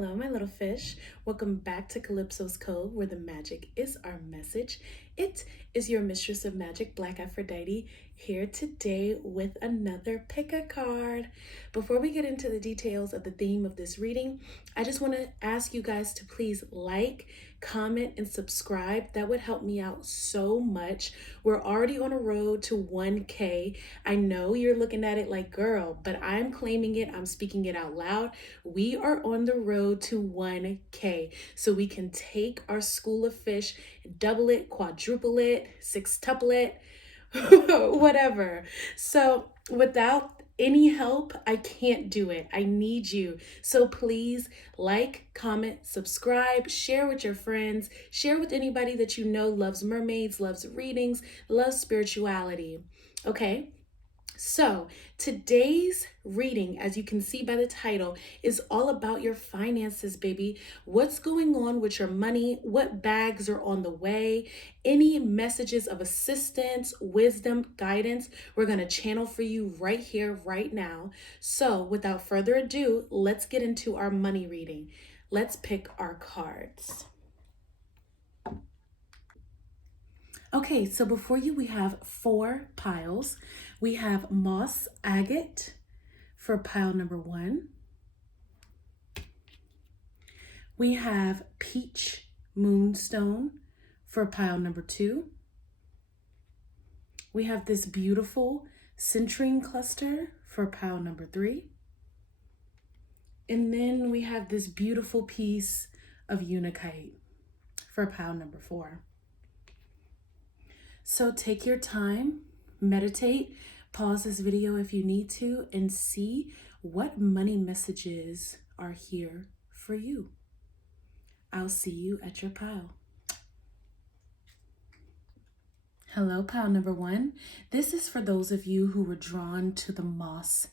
Hello, my little fish. Welcome back to Calypso's Cove, where the magic is our message. It is your mistress of magic, BlkAfroditee, here today with another pick a card. Before we get into the details of the theme of this reading, I just want to ask you guys to please like, comment, and subscribe. That would help me out so much. We're already on a road to 1K. I know you're looking at it like, girl, but I'm claiming it. I'm speaking it out loud. We are on the road to 1K, so we can take our school of fish, double it, quadruple it, sextuple it, whatever. So without any help, I can't do it. I need you. So please like, comment, subscribe, share with your friends, share with anybody that you know loves mermaids, loves readings, loves spirituality. Okay? So today's reading, as you can see by the title, is all about your finances, baby. What's going on with your money? What bags are on the way? Any messages of assistance, wisdom, guidance, we're going to channel for you right here, right now. So without further ado, let's get into our money reading. Let's pick our cards. Okay, so before you, we have 4 piles. We have Moss Agate for pile number 1. We have Peach Moonstone for pile number 2. We have this beautiful Citrine Cluster for pile number 3. And then we have this beautiful piece of Unikite for pile number 4. So take your time, meditate, pause this video if you need to, and see what money messages are here for you. I'll see you at your pile. Hello, pile number 1. This is for those of you who were drawn to the moss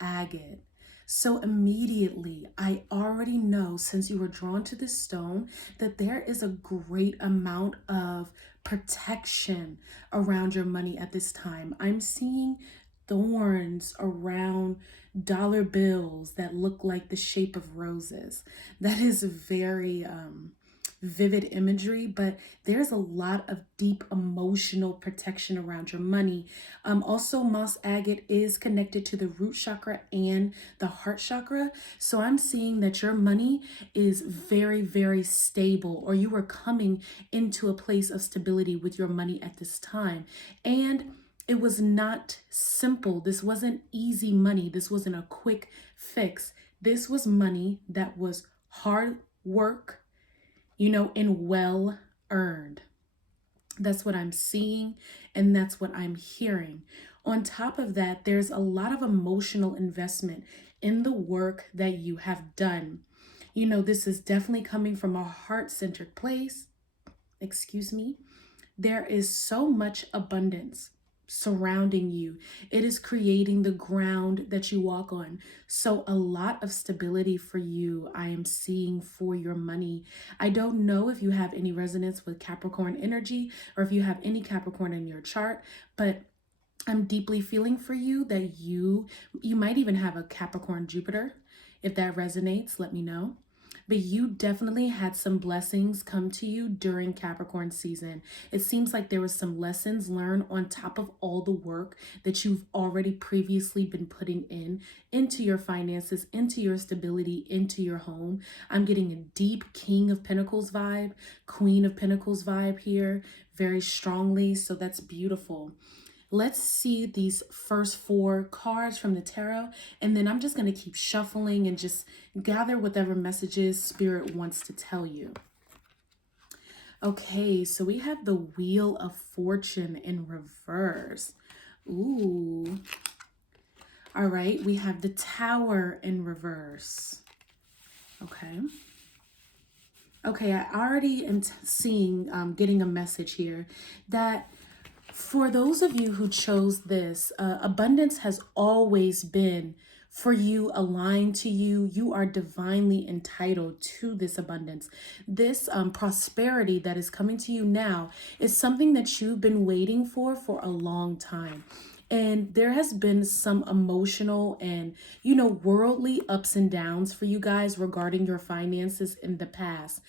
agate. So immediately, I already know, since you were drawn to this stone, that there is a great amount of protection around your money at this time. I'm seeing thorns around dollar bills that look like the shape of roses. That is very vivid imagery, but there's a lot of deep emotional protection around your money. Also, moss agate is connected to the root chakra and the heart chakra. So I'm seeing that your money is very, very stable, or you are coming into a place of stability with your money at this time. And it was not simple. This wasn't easy money. This wasn't a quick fix. This was money that was hard work, and well earned. That's what I'm seeing, and that's what I'm hearing. On top of that, there's a lot of emotional investment in the work that you have done. This is definitely coming from a heart-centered place. Excuse me. There is so much abundance surrounding you. It is creating the ground that you walk on. So a lot of stability for you, I am seeing for your money. I don't know if you have any resonance with Capricorn energy or if you have any Capricorn in your chart, but I'm deeply feeling for you that you might even have a Capricorn Jupiter. If that resonates, let me know. But you definitely had some blessings come to you during Capricorn season. It seems like there was some lessons learned on top of all the work that you've already previously been putting into your finances, into your stability, into your home. I'm getting a deep King of Pentacles vibe, Queen of Pentacles vibe here very strongly. So that's beautiful. Let's see these first 4 cards from the tarot, and then I'm just going to keep shuffling and just gather whatever messages Spirit wants to tell you. Okay, so we have the Wheel of Fortune in reverse. Ooh. All right, we have the Tower in reverse. Okay. Okay, I already am seeing, getting a message here that for those of you who chose this, abundance has always been for you, aligned to you. You are divinely entitled to this abundance. This prosperity that is coming to you now is something that you've been waiting for a long time. And there has been some emotional and, worldly ups and downs for you guys regarding your finances in the past.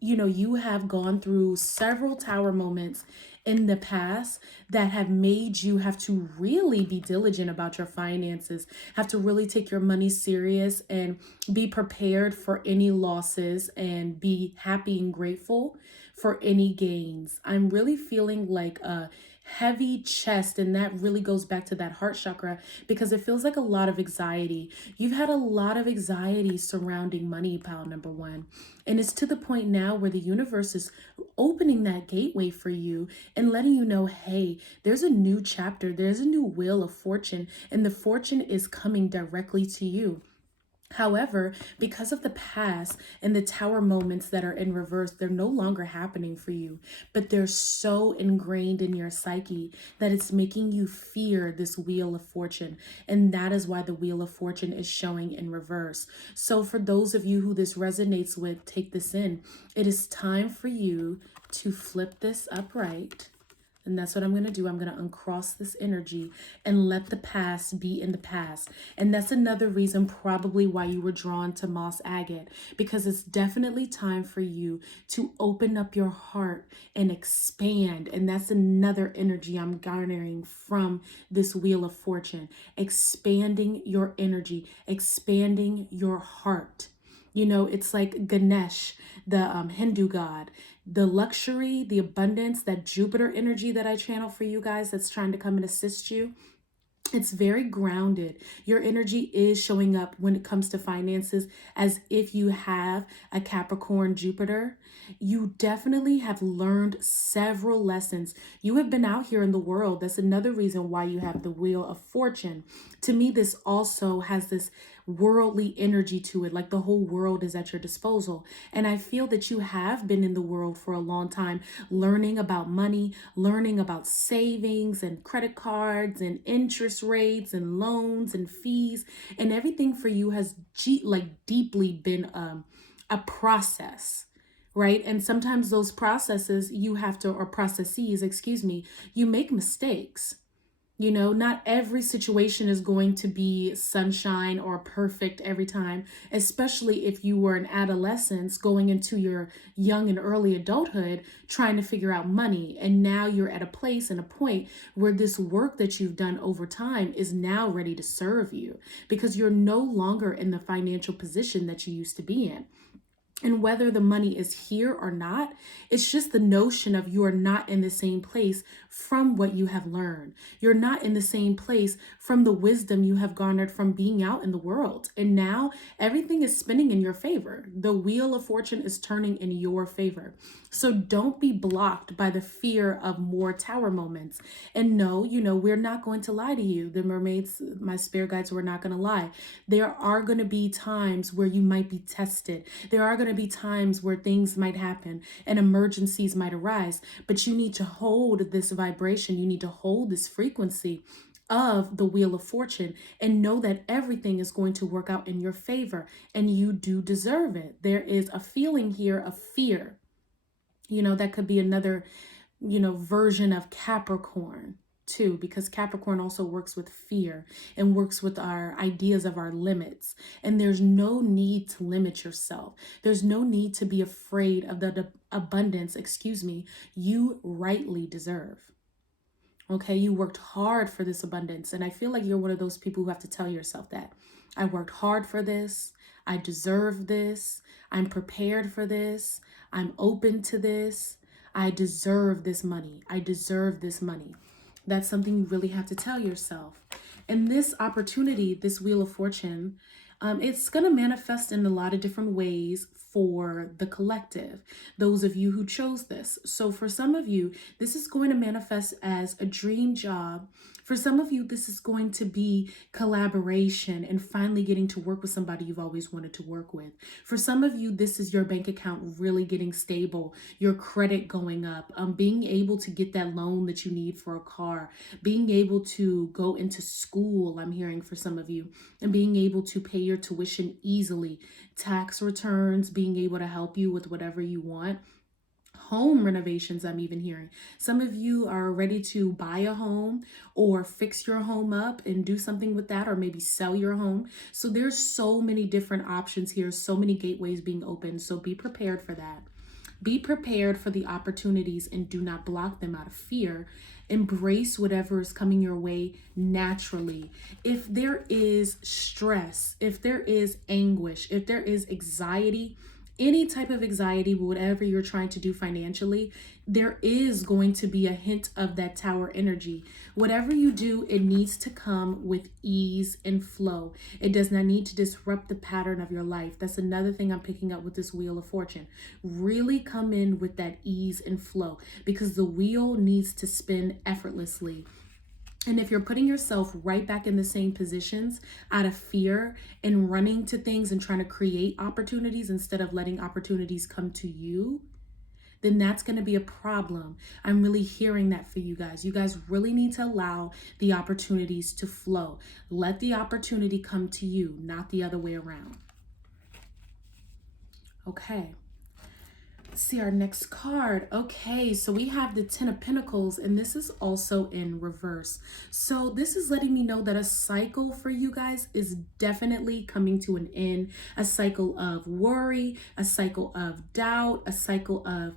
You have gone through several tower moments in the past that have made you have to really be diligent about your finances, have to really take your money serious and be prepared for any losses and be happy and grateful for any gains. I'm really feeling like a heavy chest, and that really goes back to that heart chakra because it feels like a lot of anxiety. You've had a lot of anxiety surrounding money, pile number one, and it's to the point now where the universe is opening that gateway for you and letting you know, hey, there's a new chapter, there's a new wheel of fortune, and the fortune is coming directly to you. However, because of the past and the tower moments that are in reverse, they're no longer happening for you, but they're so ingrained in your psyche that it's making you fear this wheel of fortune. And that is why the wheel of fortune is showing in reverse. So for those of you who this resonates with, take this in. It is time for you to flip this upright. And that's what I'm going to do. I'm going to uncross this energy and let the past be in the past. And that's another reason probably why you were drawn to moss agate, because it's definitely time for you to open up your heart and expand. And that's another energy I'm garnering from this wheel of fortune, expanding your energy, expanding your heart. It's like Ganesh, the Hindu god, the luxury, the abundance, that Jupiter energy that I channel for you guys that's trying to come and assist you. It's very grounded. Your energy is showing up when it comes to finances as if you have a Capricorn Jupiter. You definitely have learned several lessons. You have been out here in the world. That's another reason why you have the Wheel of Fortune. To me, this also has this worldly energy to it, like the whole world is at your disposal. And I feel that you have been in the world for a long time, learning about money, learning about savings and credit cards and interest rates and loans and fees, and everything for you has deeply been a process. Right. And sometimes those processes you make mistakes. Not every situation is going to be sunshine or perfect every time, especially if you were an adolescent going into your young and early adulthood trying to figure out money. And now you're at a place and a point where this work that you've done over time is now ready to serve you because you're no longer in the financial position that you used to be in. And whether the money is here or not, it's just the notion of you are not in the same place from what you have learned. You're not in the same place from the wisdom you have garnered from being out in the world. And now everything is spinning in your favor. The wheel of fortune is turning in your favor. So don't be blocked by the fear of more tower moments. And no, we're not going to lie to you. The mermaids, my spirit guides, we're not going to lie. There are going to be times where you might be tested. There are going to be times where things might happen and emergencies might arise, but you need to hold this vibration. You need to hold this frequency of the wheel of fortune and know that everything is going to work out in your favor and you do deserve it. There is a feeling here of fear. That could be another, version of Capricorn too, because Capricorn also works with fear and works with our ideas of our limits. And there's no need to limit yourself. There's no need to be afraid of the abundance, you rightly deserve. Okay, you worked hard for this abundance. And I feel like you're one of those people who have to tell yourself that. I worked hard for this. I deserve this. I'm prepared for this. I'm open to this. I deserve this money. I deserve this money. That's something you really have to tell yourself. And this opportunity, this wheel of fortune, it's going to manifest in a lot of different ways for the collective, those of you who chose this. So for some of you, this is going to manifest as a dream job. For some of you, this is going to be collaboration and finally getting to work with somebody you've always wanted to work with. For some of you, this is your bank account really getting stable, your credit going up, being able to get that loan that you need for a car, being able to go into school, I'm hearing for some of you, and being able to pay your tuition easily, tax returns, being able to help you with whatever you want. Home renovations, I'm even hearing. Some of you are ready to buy a home or fix your home up and do something with that, or maybe sell your home. So there's so many different options here, so many gateways being opened. So be prepared for that. Be prepared for the opportunities and do not block them out of fear. Embrace whatever is coming your way naturally. If there is stress, if there is anguish, if there is anxiety, any type of anxiety, whatever you're trying to do financially, there is going to be a hint of that tower energy. Whatever you do, it needs to come with ease and flow. It does not need to disrupt the pattern of your life. That's another thing I'm picking up with this Wheel of Fortune. Really come in with that ease and flow, because the wheel needs to spin effortlessly. And if you're putting yourself right back in the same positions out of fear and running to things and trying to create opportunities instead of letting opportunities come to you, then that's going to be a problem. I'm really hearing that for you guys. You guys really need to allow the opportunities to flow. Let the opportunity come to you, not the other way around. Okay. See our next card. Okay, so we have the Ten of Pentacles, and this is also in reverse. So this is letting me know that a cycle for you guys is definitely coming to an end. A cycle of worry, a cycle of doubt, a cycle of,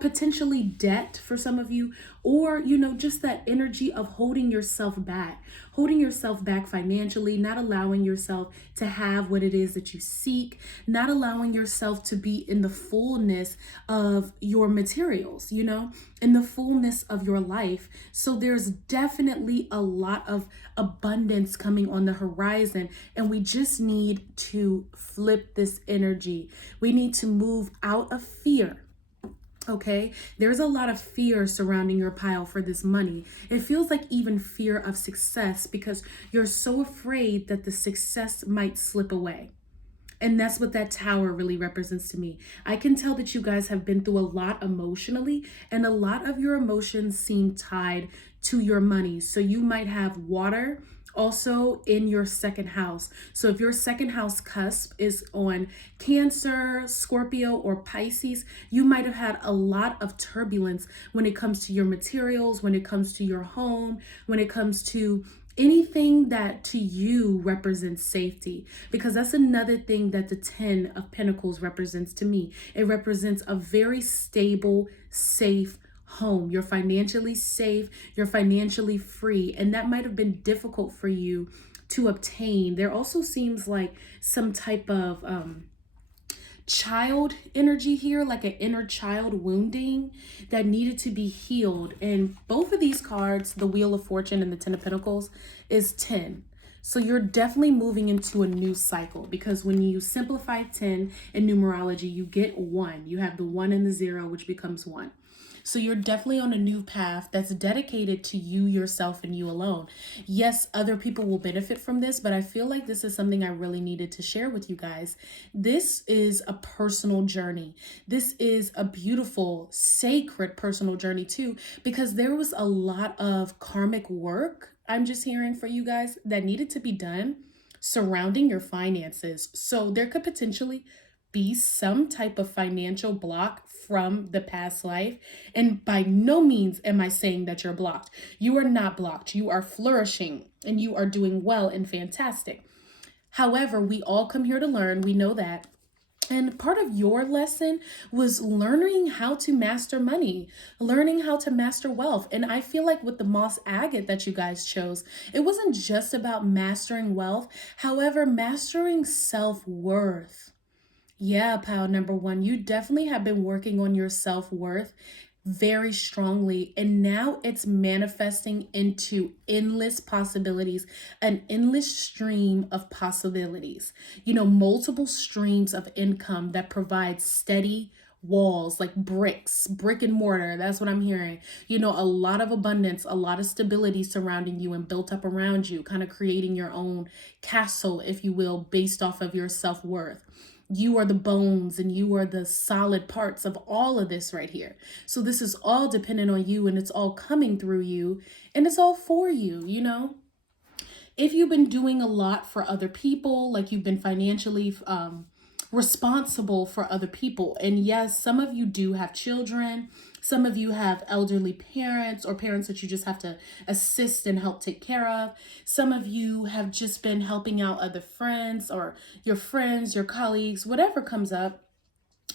potentially debt for some of you, or, just that energy of holding yourself back financially, not allowing yourself to have what it is that you seek, not allowing yourself to be in the fullness of your materials, in the fullness of your life. So there's definitely a lot of abundance coming on the horizon, and we just need to flip this energy. We need to move out of fear. Okay, there's a lot of fear surrounding your pile for this money. It feels like even fear of success, because you're so afraid that the success might slip away. And that's what that tower really represents to me. I can tell that you guys have been through a lot emotionally, and a lot of your emotions seem tied to your money. So you might have water also in your second house. So if your second house cusp is on Cancer, Scorpio, or Pisces, you might have had a lot of turbulence when it comes to your materials, when it comes to your home, when it comes to anything that to you represents safety, because that's another thing that the Ten of Pentacles represents to me. It represents a very stable, safe home. You're financially safe, you're financially free, and that might have been difficult for you to obtain. There also seems like some type of child energy here, like an inner child wounding that needed to be healed. And both of these cards, the Wheel of Fortune and the Ten of Pentacles, is 10. So you're definitely moving into a new cycle, because when you simplify 10 in numerology, you get 1. You have the 1 and the 0, which becomes 1. So you're definitely on a new path that's dedicated to you, yourself, and you alone. Yes, other people will benefit from this, but I feel like this is something I really needed to share with you guys. This is a personal journey. This is a beautiful, sacred personal journey too, because there was a lot of karmic work, I'm just hearing for you guys, that needed to be done surrounding your finances. So there could potentially be some type of financial block from the past life. And by no means am I saying that you're blocked. You are not blocked. You are flourishing and you are doing well and fantastic. However, we all come here to learn. We know that. And part of your lesson was learning how to master money, learning how to master wealth. And I feel like with the moss agate that you guys chose, it wasn't just about mastering wealth. However, mastering self-worth. Yeah, pile number 1, you definitely have been working on your self-worth very strongly, and now it's manifesting into endless possibilities, an endless stream of possibilities, multiple streams of income that provide steady walls, like brick and mortar. That's what I'm hearing. A lot of abundance, a lot of stability surrounding you and built up around you, kind of creating your own castle, if you will, based off of your self-worth. You are the bones and you are the solid parts of all of this right here. So this is all dependent on you, and it's all coming through you, and it's all for you. If you've been doing a lot for other people, like you've been financially responsible for other people. And yes, some of you do have children. Some of you have elderly parents or parents that you just have to assist and help take care of. Some of you have just been helping out other friends or your friends, your colleagues, whatever comes up.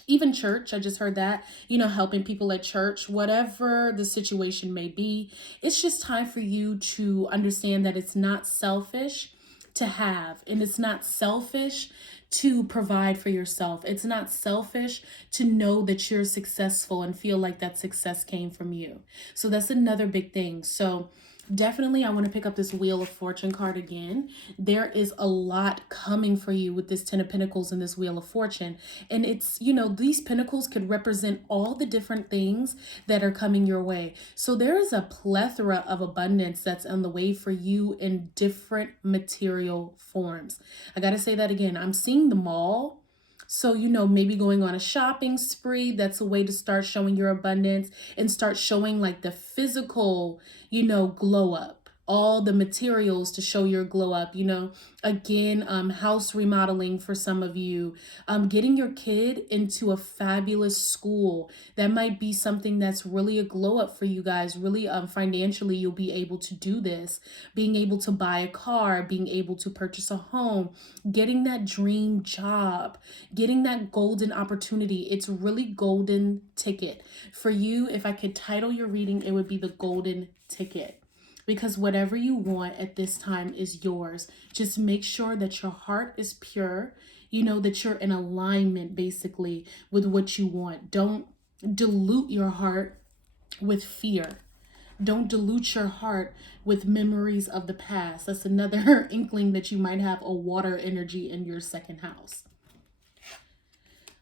Even church, I just heard that, helping people at church, whatever the situation may be. It's just time for you to understand that it's not selfish to have, and it's not selfish to provide for yourself. It's not selfish to know that you're successful and feel like that success came from you. So that's another big thing. So definitely, I want to pick up this Wheel of Fortune card again. There is a lot coming for you with this 10 of Pentacles and this Wheel of Fortune. And it's, these pentacles could represent all the different things that are coming your way. So there is a plethora of abundance that's on the way for you in different material forms. I got to say that again. I'm seeing the mall. So, maybe going on a shopping spree, that's a way to start showing your abundance and start showing like the physical, glow up, all the materials to show your glow up, again, house remodeling for some of you, getting your kid into a fabulous school. That might be something that's really a glow up for you guys. Really, financially, you'll be able to do this, being able to buy a car, being able to purchase a home, getting that dream job, getting that golden opportunity. It's really golden ticket for you. If I could title your reading, it would be the golden ticket, because whatever you want at this time is yours. Just make sure that your heart is pure, that you're in alignment basically with what you want. Don't dilute your heart with fear. Don't dilute your heart with memories of the past. That's another inkling that you might have a water energy in your second house.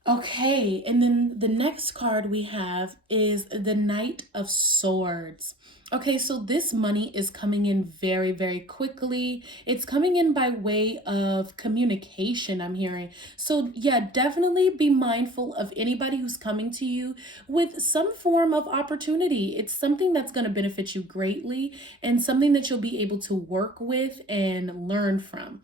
Okay, and then the next card we have is the Knight of Swords. Okay, so this money is coming in very, very quickly. It's coming in by way of communication, I'm hearing. So yeah, definitely be mindful of anybody who's coming to you with some form of opportunity. It's something that's going to benefit you greatly and something that you'll be able to work with and learn from.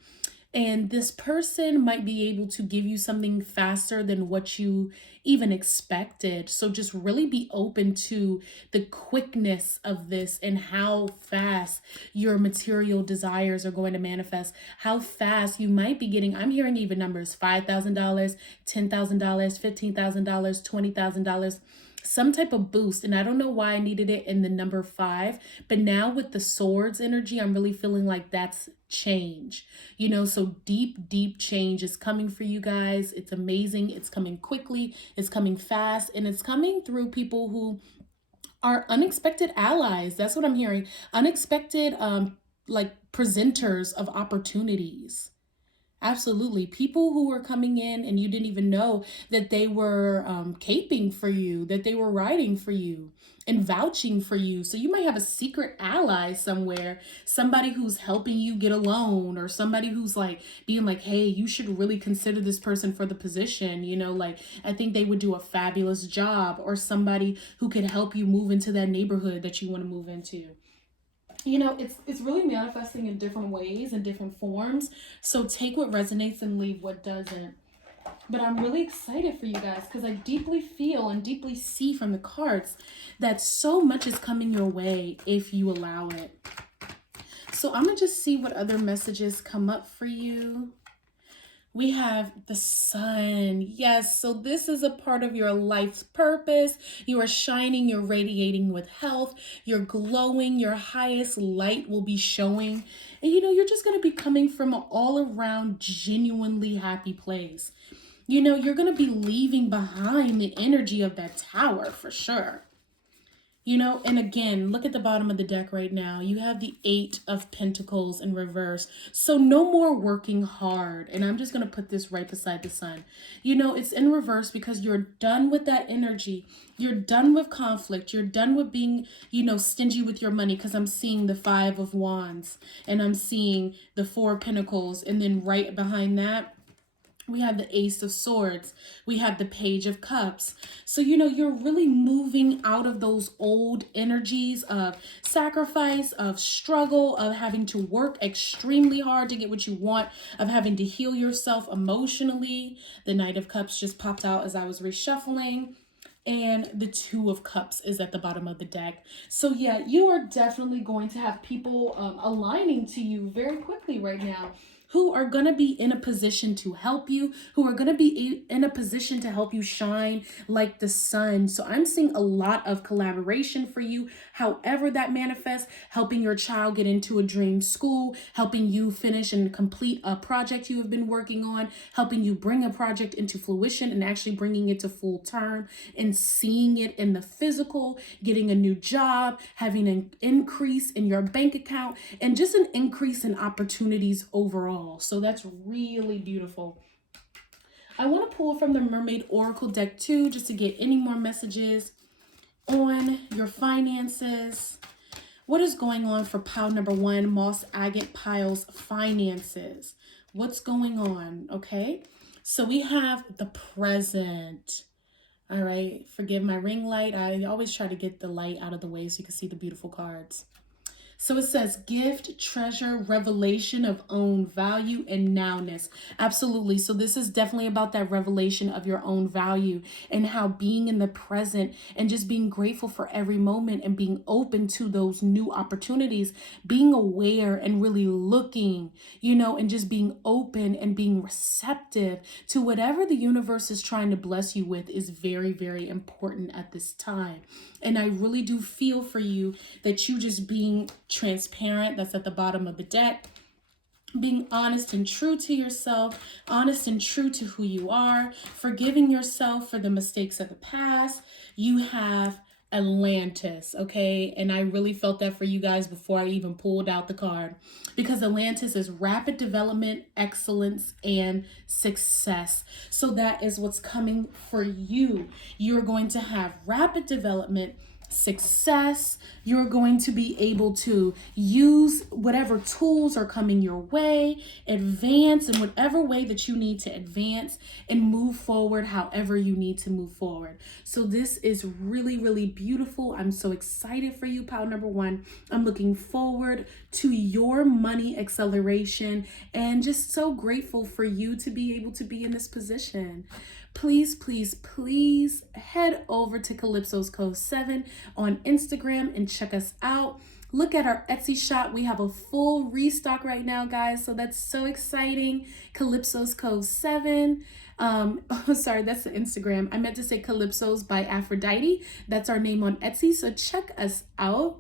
And this person might be able to give you something faster than what you even expected. So just really be open to the quickness of this and how fast your material desires are going to manifest. How fast you might be getting, I'm hearing even numbers, $5,000, $10,000, $15,000, $20,000. Some type of boost. And I don't know why I needed it in the number 5, but now with the swords energy, I'm really feeling like that's change, so deep change is coming for you guys. It's amazing. It's coming quickly. It's coming fast, and it's coming through people who are unexpected allies. That's what I'm hearing. Unexpected, like presenters of opportunities. Absolutely. People who were coming in and you didn't even know that they were caping for you, that they were writing for you and vouching for you. So you might have a secret ally somewhere, somebody who's helping you get a loan, or somebody who's like being like, hey, you should really consider this person for the position. Like I think they would do a fabulous job, or somebody who could help you move into that neighborhood that you want to move into. It's really manifesting in different ways and different forms. So take what resonates and leave what doesn't. But I'm really excited for you guys because I deeply feel and deeply see from the cards that so much is coming your way if you allow it. So I'm going to just see what other messages come up for you. We have the sun. Yes, so this is a part of your life's purpose. You are shining, you're radiating with health, you're glowing, your highest light will be showing. And you're just going to be coming from an all-around genuinely happy place. You're going to be leaving behind the energy of that tower for sure. You know, and again, look at the bottom of the deck right now. You have the Eight of Pentacles in reverse. So no more working hard. And I'm just going to put this right beside the sun. You know, it's in reverse because you're done with that energy. You're done with conflict. You're done with being, you know, stingy with your money, because I'm seeing the Five of Wands and I'm seeing the Four of Pentacles. And then right behind that, we have the Ace of Swords. We have the Page of Cups. So, you know, you're really moving out of those old energies of sacrifice, of struggle, of having to work extremely hard to get what you want, of having to heal yourself emotionally. The Knight of Cups just popped out as I was reshuffling. And the Two of Cups is at the bottom of the deck. So yeah, you are definitely going to have people aligning to you very quickly right now, who are going to be in a position to help you, who are going to be in a position to help you shine like the sun. So I'm seeing a lot of collaboration for you, however that manifests, helping your child get into a dream school, helping you finish and complete a project you have been working on, helping you bring a project into fruition and actually bringing it to full term and seeing it in the physical, getting a new job, having an increase in your bank account, and just an increase in opportunities overall. So that's really beautiful. I want to pull from the Mermaid Oracle deck too, just to get any more messages on your finances. What is going on for pile number one, Moss Agate Pile's finances? What's going on? Okay, so we have the present. All right, forgive my ring light. I always try to get the light out of the way so you can see the beautiful cards. So it says gift, treasure, revelation of own value, and nowness. Absolutely. So this is definitely about that revelation of your own value and how being in the present and just being grateful for every moment and being open to those new opportunities, being aware and really looking, you know, and just being open and being receptive to whatever the universe is trying to bless you with is very, very important at this time. And I really do feel for you that you just being transparent, that's at the bottom of the deck, being honest and true to yourself, honest and true to who you are, forgiving yourself for the mistakes of the past. You have Atlantis, okay? And I really felt that for you guys before I even pulled out the card, because Atlantis is rapid development, excellence, and success. So that is what's coming for you. You're going to have rapid development, success. You're going to be able to use whatever tools are coming your way, advance in whatever way that you need to advance, and move forward however you need to move forward. So this is really, really beautiful. I'm so excited for you, pile number one. I'm looking forward to your money acceleration and just so grateful for you to be able to be in this position. Please, please, please head over to Calypso's Cove 7 on Instagram and check us out. Look at our Etsy shop. We have a full restock right now, guys. So that's so exciting. Calypso's Cove 7. Oh, sorry, that's the Instagram. I meant to say Calypso's by Aphrodite. That's our name on Etsy. So check us out.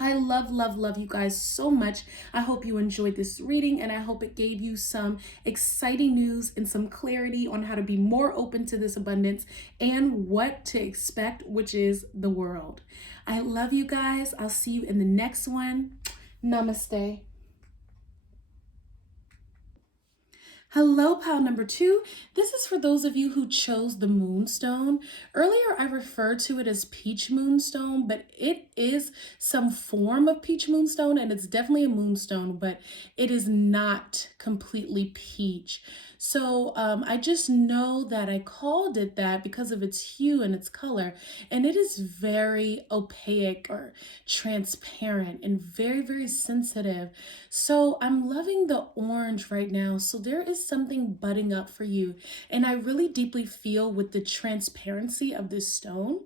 I love, love, love you guys so much. I hope you enjoyed this reading, and I hope it gave you some exciting news and some clarity on how to be more open to this abundance and what to expect, which is the world. I love you guys. I'll see you in the next one. Namaste. Hello, pile number two. This is for those of you who chose the moonstone. Earlier, I referred to it as peach moonstone, but it is some form of peach moonstone, and it's definitely a moonstone, but it is not completely peach. So I just know that I called it that because of its hue and its color, and it is very opaque or transparent and very, very sensitive. So I'm loving the orange right now. So there is something budding up for you. And I really deeply feel with the transparency of this stone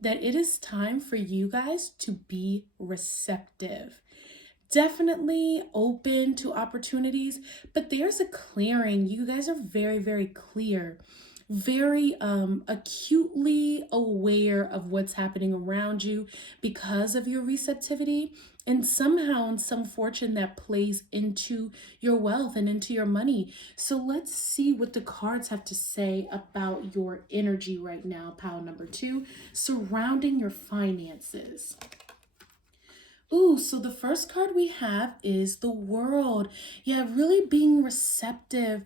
that it is time for you guys to be receptive. Definitely open to opportunities, but there's a clearing. You guys are very, very clear, very acutely aware of what's happening around you because of your receptivity. and somehow in some fortune that plays into your wealth and into your money. So let's see what the cards have to say about your energy right now, pile number 2, surrounding your finances. Ooh, so the first card we have is the World. Yeah, really being receptive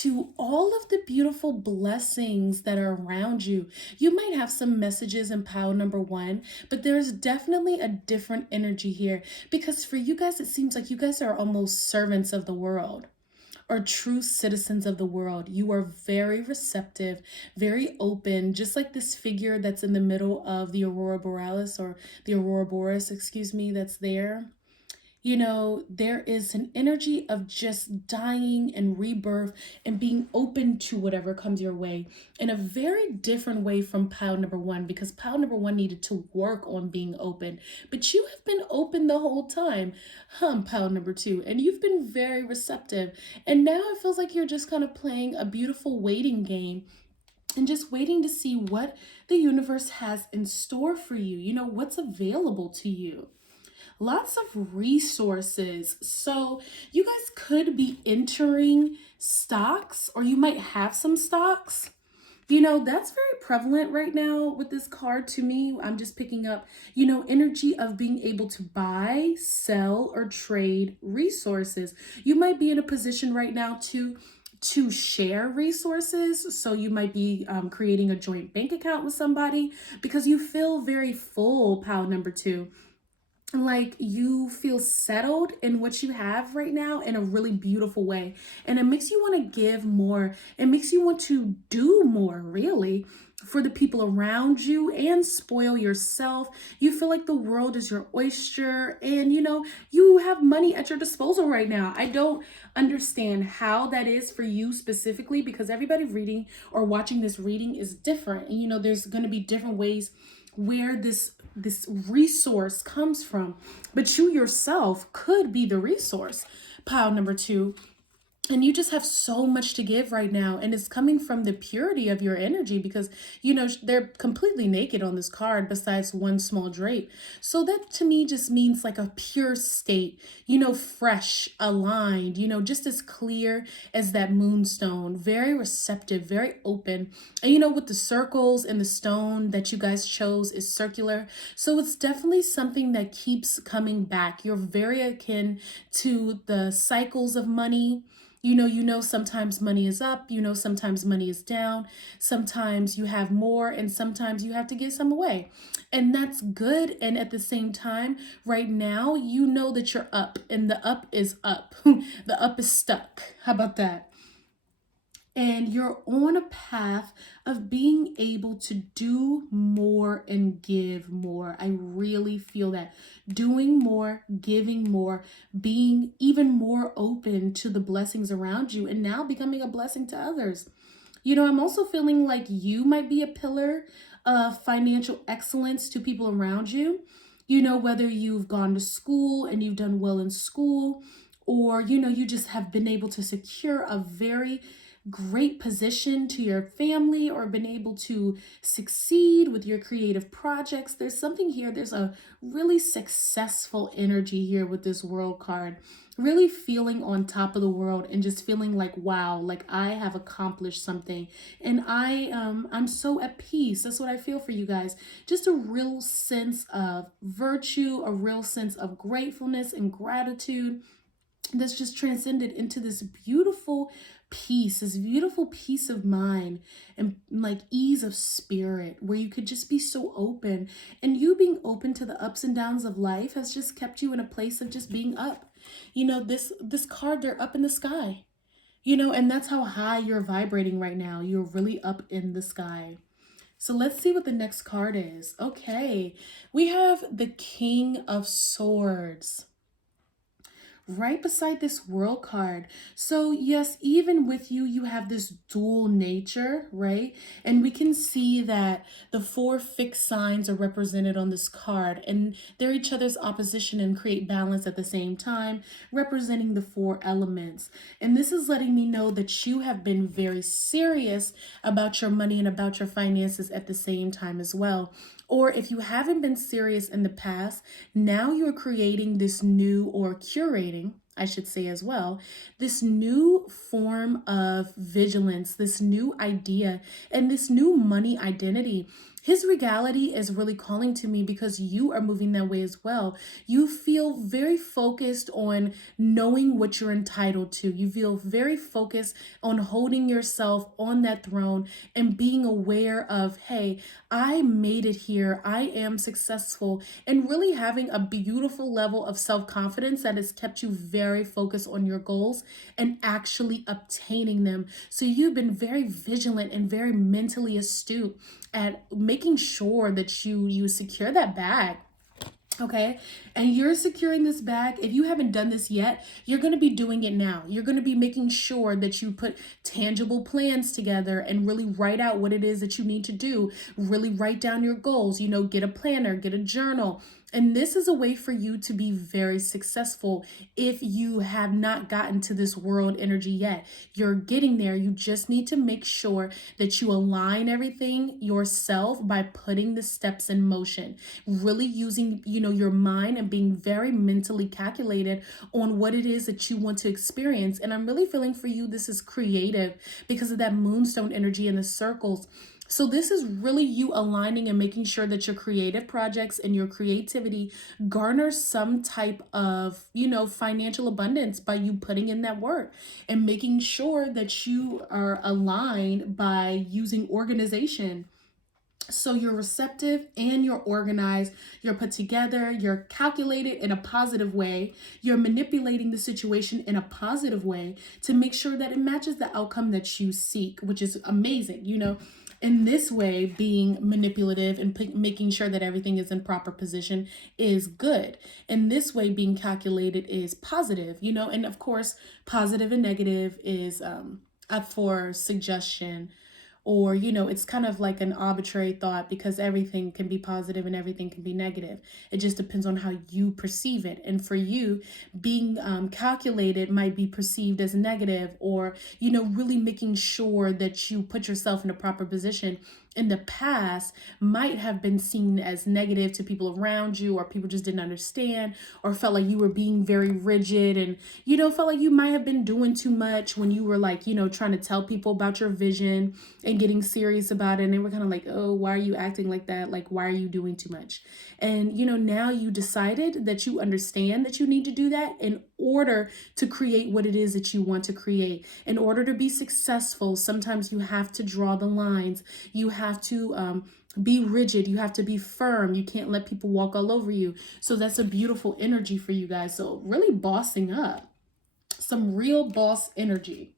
to all of the beautiful blessings that are around you. You might have some messages in pile number 1, but there's definitely a different energy here because for you guys, it seems like you guys are almost servants of the world or true citizens of the world. You are very receptive, very open, just like this figure that's in the middle of the Aurora Borealis, or the Aurora Boreas, excuse me, that's there. You know, there is an energy of just dying and rebirth and being open to whatever comes your way in a very different way from pile number 1, because pile number 1 needed to work on being open. But you have been open the whole time, pile number 2, and you've been very receptive. And now it feels like you're just kind of playing a beautiful waiting game and just waiting to see what the universe has in store for you. You know, what's available to you. Lots of resources. So you guys could be entering stocks, or you might have some stocks. You know, that's very prevalent right now with this card to me. I'm just picking up, you know, energy of being able to buy, sell, or trade resources. You might be in a position right now to share resources. So you might be creating a joint bank account with somebody because you feel very full, pile number 2. Like you feel settled in what you have right now in a really beautiful way, and it makes you want to give more. It makes you want to do more, really, for the people around you and spoil yourself. You feel like the world is your oyster, and you know, you have money at your disposal right now. I don't understand how that is for you specifically, because everybody reading or watching this reading is different, and you know, there's going to be different ways where this resource comes from, but you yourself could be the resource, pile number 2. And you just have so much to give right now, and it's coming from the purity of your energy, because you know they're completely naked on this card besides one small drape. So that to me just means like a pure state, you know, fresh, aligned, you know, just as clear as that moonstone. Very receptive, very open. And you know, with the circles and the stone that you guys chose is circular, so it's definitely something that keeps coming back. You're very akin to the cycles of money. You know, sometimes money is up, you know, sometimes money is down, sometimes you have more, and sometimes you have to give some away. And that's good. And at the same time, right now, you know that you're up, and the up is up. The up is stuck. How about that? And you're on a path of being able to do more and give more. I really feel that. Doing more, giving more, being even more open to the blessings around you, and now becoming a blessing to others. You know, I'm also feeling like you might be a pillar of financial excellence to people around you. You know, whether you've gone to school and you've done well in school, or, you know, you just have been able to secure a very great position to your family, or been able to succeed with your creative projects. There's something here. There's a really successful energy here with this World card. Really feeling on top of the world and just feeling like, wow, like I have accomplished something, and I'm so at peace. That's what I feel for you guys. Just a real sense of virtue, a real sense of gratefulness and gratitude that's just transcended into this beautiful peace, this beautiful peace of mind, and like ease of spirit, where you could just be so open. And you being open to the ups and downs of life has just kept you in a place of just being up. You know, this card, they're up in the sky. You know, and that's how high you're vibrating right now. You're really up in the sky. So let's see what the next card is. Okay, we have the King of Swords right beside this World card. So yes, even with you, you have this dual nature, right? And we can see that the 4 fixed signs are represented on this card, and they're each other's opposition and create balance at the same time, representing the 4 elements. And this is letting me know that you have been very serious about your money and about your finances at the same time as well. Or if you haven't been serious in the past, now you're creating this new, or curating, I should say as well, this new form of vigilance, this new idea, and this new money identity. His regality is really calling to me because you are moving that way as well. You feel very focused on knowing what you're entitled to. You feel very focused on holding yourself on that throne and being aware of, hey, I made it here. I am successful, and really having a beautiful level of self-confidence that has kept you very focused on your goals and actually obtaining them. So you've been very vigilant and very mentally astute at making sure that you secure that bag. Okay, and you're securing this bag. If you haven't done this yet, you're going to be doing it now. You're going to be making sure that you put tangible plans together and really write out what it is that you need to do. Really write down your goals, get a planner, get a journal. And this is a way for you to be very successful if you have not gotten to this world energy yet. You're getting there. You just need to make sure that you align everything yourself by putting the steps in motion. Really using, your mind and being very mentally calculated on what it is that you want to experience. And I'm really feeling for you, this is creative because of that moonstone energy in the circles. So this is really you aligning and making sure that your creative projects and your creativity garner some type of, financial abundance by you putting in that work and making sure that you are aligned by using organization. So you're receptive and you're organized, you're put together, you're calculated in a positive way, you're manipulating the situation in a positive way to make sure that it matches the outcome that you seek, which is amazing, In this way, being manipulative and making sure that everything is in proper position is good. In this way, being calculated is positive, and of course, positive and negative is up for suggestion. Or, it's kind of like an arbitrary thought because everything can be positive and everything can be negative. It just depends on how you perceive it. And for you, being calculated might be perceived as negative, or, really making sure that you put yourself in a proper position in the past might have been seen as negative to people around you, or people just didn't understand, or felt like you were being very rigid and, felt like you might have been doing too much when you were like, trying to tell people about your vision and getting serious about it. And they were kind of like, oh, why are you acting like that? Like, why are you doing too much? And, now you decided that you understand that you need to do that in order to create what it is that you want to create. In order to be successful, sometimes you have to draw the lines. You have to be rigid. You have to be firm. You can't let people walk all over you. So that's a beautiful energy for you guys. So really bossing up. Some real boss energy.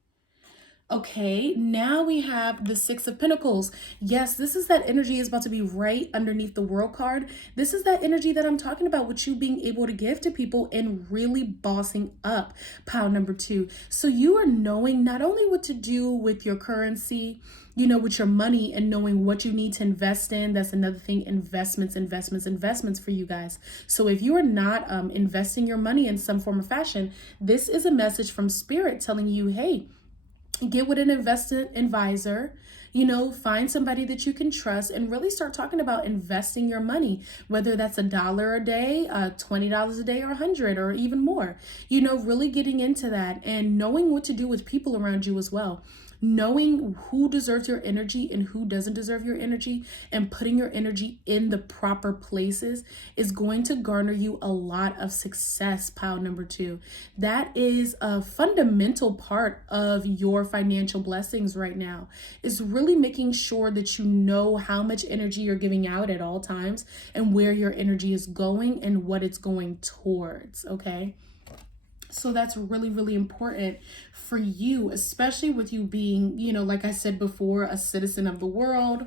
Okay, now we have the Six of Pentacles. Yes, this is that energy is about to be right underneath the World card. This is that energy that I'm talking about with you being able to give to people and really bossing up, pile number 2. So you are knowing not only what to do with your currency, with your money, and knowing what you need to invest in. That's another thing, investments for you guys. So if you are not investing your money in some form of fashion, this is a message from Spirit telling you, hey, get with an investment advisor, find somebody that you can trust and really start talking about investing your money, whether that's $1 a day, $20 a day, or $100 or even more, really getting into that and knowing what to do with people around you as well. Knowing who deserves your energy and who doesn't deserve your energy and putting your energy in the proper places is going to garner you a lot of success, pile number 2. That is a fundamental part of your financial blessings right now, is really making sure that you know how much energy you're giving out at all times and where your energy is going and what it's going towards, okay? So that's really, really important for you, especially with you being, like I said before, a citizen of the world,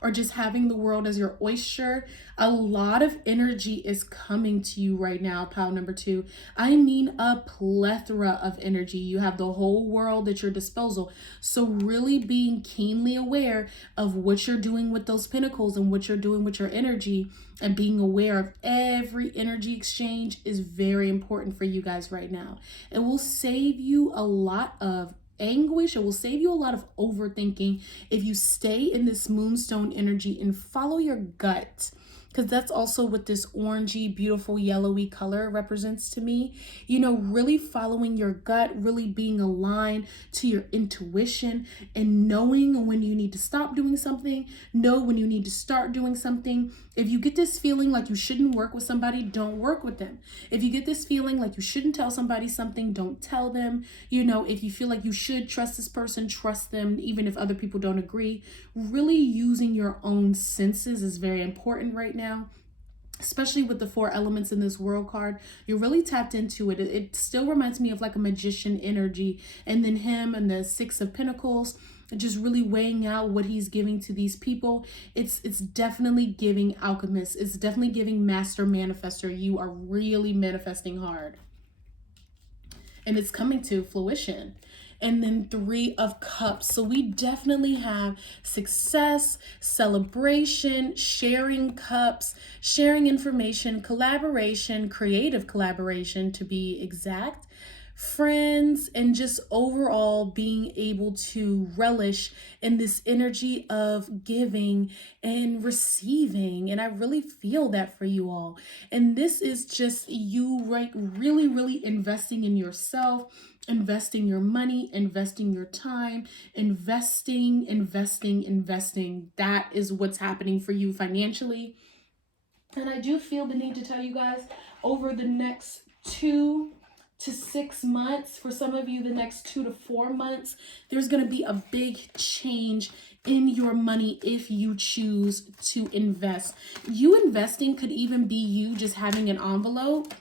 or just having the world as your oyster. A lot of energy is coming to you right now, pile number 2. I mean a plethora of energy. You have the whole world at your disposal. So really being keenly aware of what you're doing with those pentacles and what you're doing with your energy, and being aware of every energy exchange is very important for you guys right now. It will save you a lot of anguish. It will save you a lot of overthinking if you stay in this moonstone energy and follow your gut, because that's also what this orangey, beautiful, yellowy color represents to me. You know, really following your gut, really being aligned to your intuition and knowing when you need to stop doing something, know when you need to start doing something. If you get this feeling like you shouldn't work with somebody, don't work with them. If you get this feeling like you shouldn't tell somebody something, don't tell them. You know, if you feel like you should trust this person, trust them, even if other people don't agree. Really using your own senses is very important right now, especially with the 4 elements in this world card. You're really tapped into it. It still reminds me of like a magician energy. And then him and the 6 of Pentacles, just really weighing out what he's giving to these people. It's definitely giving alchemist. It's definitely giving master manifester. You are really manifesting hard. And it's coming to fruition. And then 3 of Cups. So we definitely have success, celebration, sharing cups, sharing information, collaboration, creative collaboration to be exact, friends, and just overall being able to relish in this energy of giving and receiving. And I really feel that for you all. And this is just you, like, really, really investing in yourself, investing your money, investing your time, investing. That is what's happening for you financially. And I do feel the need to tell you guys, over the next 2 to 6 months, for some of you the next 2 to 4 months, there's going to be a big change in your money if you choose to invest. You investing could even be you just having an envelope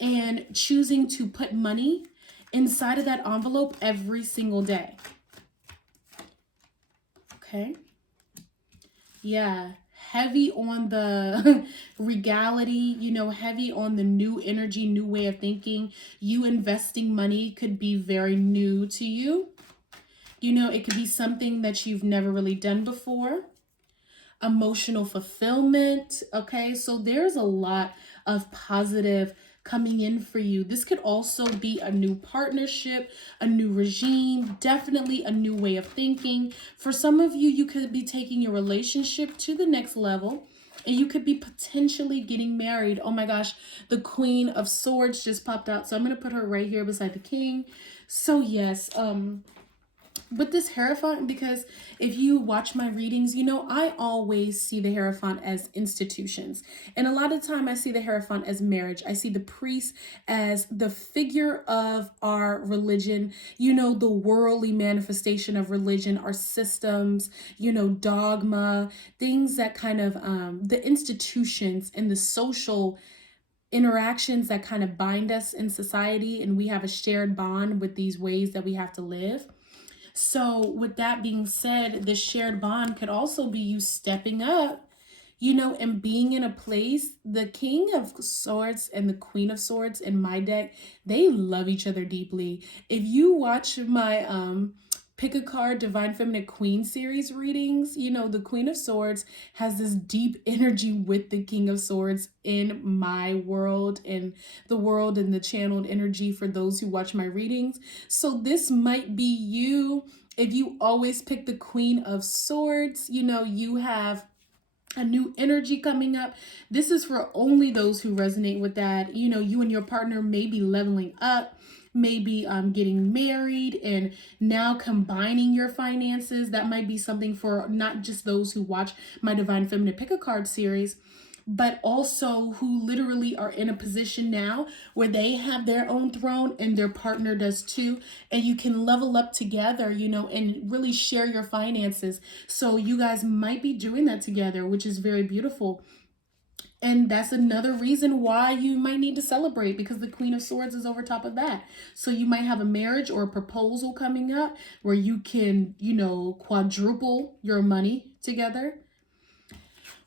and choosing to put money inside of that envelope every single day. Okay. Yeah. Heavy on the regality, you know, heavy on the new energy, new way of thinking. You investing money could be very new to you. You know, it could be something that you've never really done before. Emotional fulfillment. Okay. So there's a lot of positive coming in for you. This could also be a new partnership, a new regime, definitely a new way of thinking. For some of you, you could be taking your relationship to the next level, and you could be potentially getting married. Oh my gosh, the Queen of Swords just popped out. So I'm going to put her right here beside the King. So yes, but this Hierophant, because if you watch my readings, you know, I always see the Hierophant as institutions. And a lot of time I see the Hierophant as marriage. I see the priest as the figure of our religion, you know, the worldly manifestation of religion, our systems, you know, dogma, things that kind of, the institutions and the social interactions that kind of bind us in society. And we have a shared bond with these ways that we have to live. So with that being said, the shared bond could also be you stepping up, you know, and being in a place. The King of Swords and the Queen of Swords in my deck, they love each other deeply. If you watch my Pick a Card Divine Feminine Queen series readings, you know, the Queen of Swords has this deep energy with the King of Swords in my world and the world and the channeled energy for those who watch my readings. So this might be you. If you always pick the Queen of Swords, you know, you have a new energy coming up. This is for only those who resonate with that. You know, you and your partner may be leveling up, maybe getting married and now combining your finances. That might be something for not just those who watch my Divine Feminine Pick a Card series, but also who literally are in a position now where they have their own throne and their partner does too. And you can level up together, you know, and really share your finances. So you guys might be doing that together, which is very beautiful. And that's another reason why you might need to celebrate, because the Queen of Swords is over top of that. So you might have a marriage or a proposal coming up where you can, you know, quadruple your money together.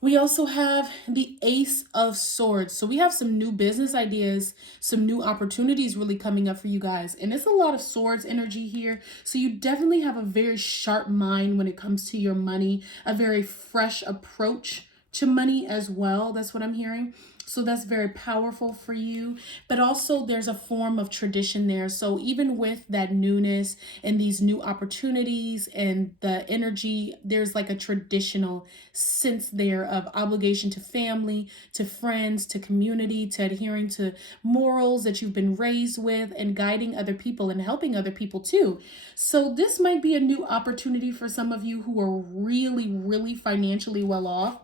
We also have the Ace of Swords. So we have some new business ideas, some new opportunities really coming up for you guys. And it's a lot of swords energy here. So you definitely have a very sharp mind when it comes to your money, a very fresh approach to money as well. That's what I'm hearing. So that's very powerful for you. But also there's a form of tradition there. So even with that newness and these new opportunities and the energy, there's like a traditional sense there of obligation to family, to friends, to community, to adhering to morals that you've been raised with, and guiding other people and helping other people too. So this might be a new opportunity for some of you who are really, really financially well off.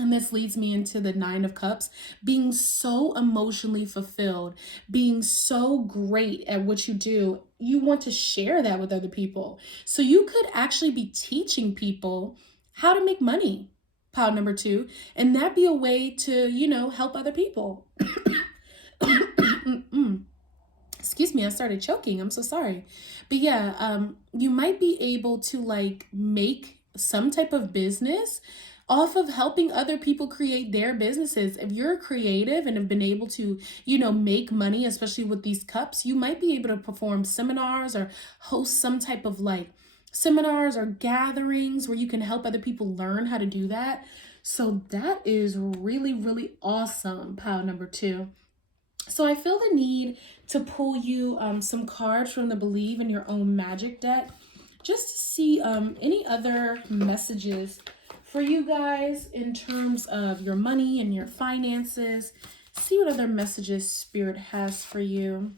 And this leads me into the Nine of Cups, being so emotionally fulfilled, being so great at what you do. You want to share that with other people. So you could actually be teaching people how to make money, pile number two, and that be a way to, help other people. Excuse me, I started choking. I'm so sorry. But yeah, you might be able to like make some type of business off of helping other people create their businesses. If you're creative and have been able to, make money, especially with these cups, you might be able to perform seminars or host some type of like seminars or gatherings where you can help other people learn how to do that. So that is really, really awesome, pile number two. So I feel the need to pull you some cards from the Believe in Your Own Magic deck, just to see any other messages for you guys in terms of your money and your finances. See what other messages Spirit has for you.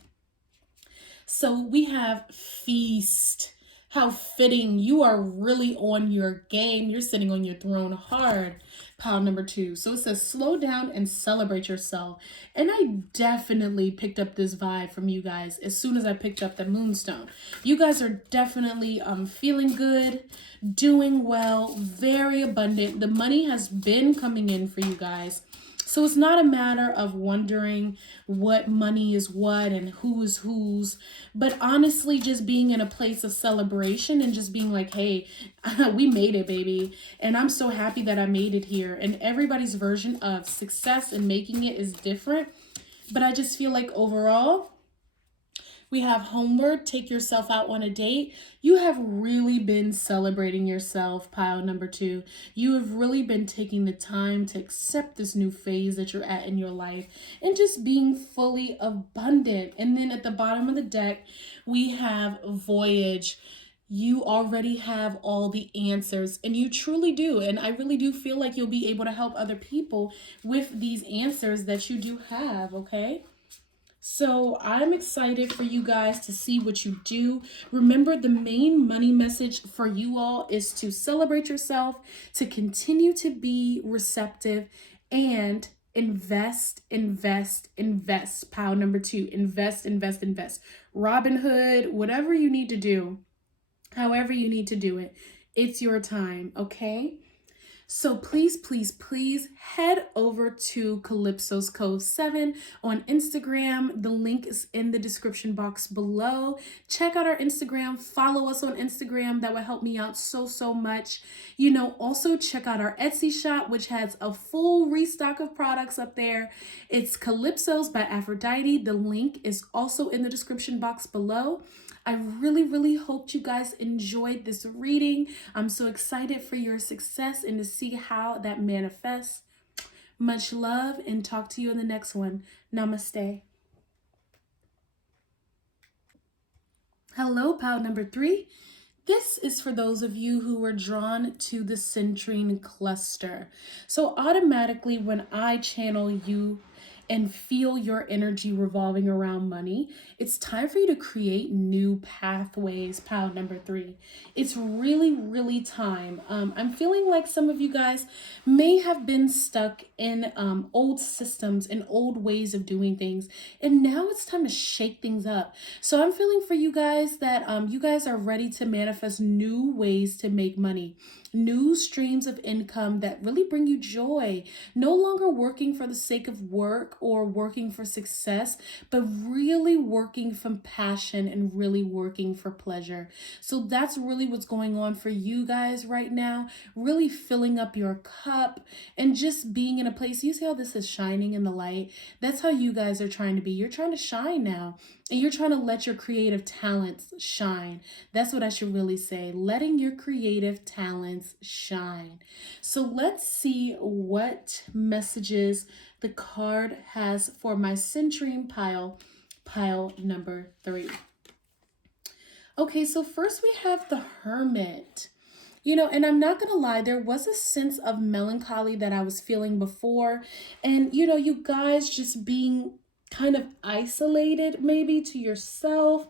So we have Feast. How fitting. You are really on your game. You're sitting on your throne hard. Pile number two. So it says slow down and celebrate yourself. And I definitely picked up this vibe from you guys as soon as I picked up the moonstone. You guys are definitely feeling good, doing well, very abundant. The money has been coming in for you guys. So it's not a matter of wondering what money is what and who is whose, but honestly just being in a place of celebration and just being like, hey, we made it, baby. And I'm so happy that I made it here. And everybody's version of success and making it is different. But I just feel like overall, we have Homeward, take yourself out on a date. You have really been celebrating yourself, pile number two. You have really been taking the time to accept this new phase that you're at in your life and just being fully abundant. And then at the bottom of the deck, we have Voyage. You already have all the answers, and you truly do. And I really do feel like you'll be able to help other people with these answers that you do have, okay? So I'm excited for you guys to see what you do. Remember, the main money message for you all is to celebrate yourself, to continue to be receptive, and invest, invest, invest. Pile number two, invest, invest, invest. Robin Hood, whatever you need to do, however you need to do it, it's your time, okay? So please, please, please head over to Calypso's Cove 7 on Instagram. The link is in the description box below. Check out our Instagram. Follow us on Instagram. That will help me out so, so much. Also check out our Etsy shop, which has a full restock of products up there. It's Calypso's by Aphrodite. The link is also in the description box below. I really, really hoped you guys enjoyed this reading. I'm so excited for your success and to see how that manifests. Much love, and talk to you in the next one. Namaste. Hello, pile number three. This is for those of you who were drawn to the centering cluster. So automatically when I channel you and feel your energy revolving around money, it's time for you to create new pathways, pile number three. It's really, really time. I'm feeling like some of you guys may have been stuck in old systems and old ways of doing things, and now it's time to shake things up. So I'm feeling for you guys that you guys are ready to manifest new ways to make money, new streams of income that really bring you joy. No longer working for the sake of work or working for success, but really working from passion and really working for pleasure. So that's really what's going on for you guys right now. Really filling up your cup and just being in a place. You see how this is shining in the light? That's how you guys are trying to be. You're trying to shine now. And you're trying to let your creative talents shine. That's what I should really say. Letting your creative talents shine. So let's see what messages the card has for my centering pile number 3. Okay, so first we have the Hermit. And I'm not going to lie, there was a sense of melancholy that I was feeling before. And, you guys just being kind of isolated maybe to yourself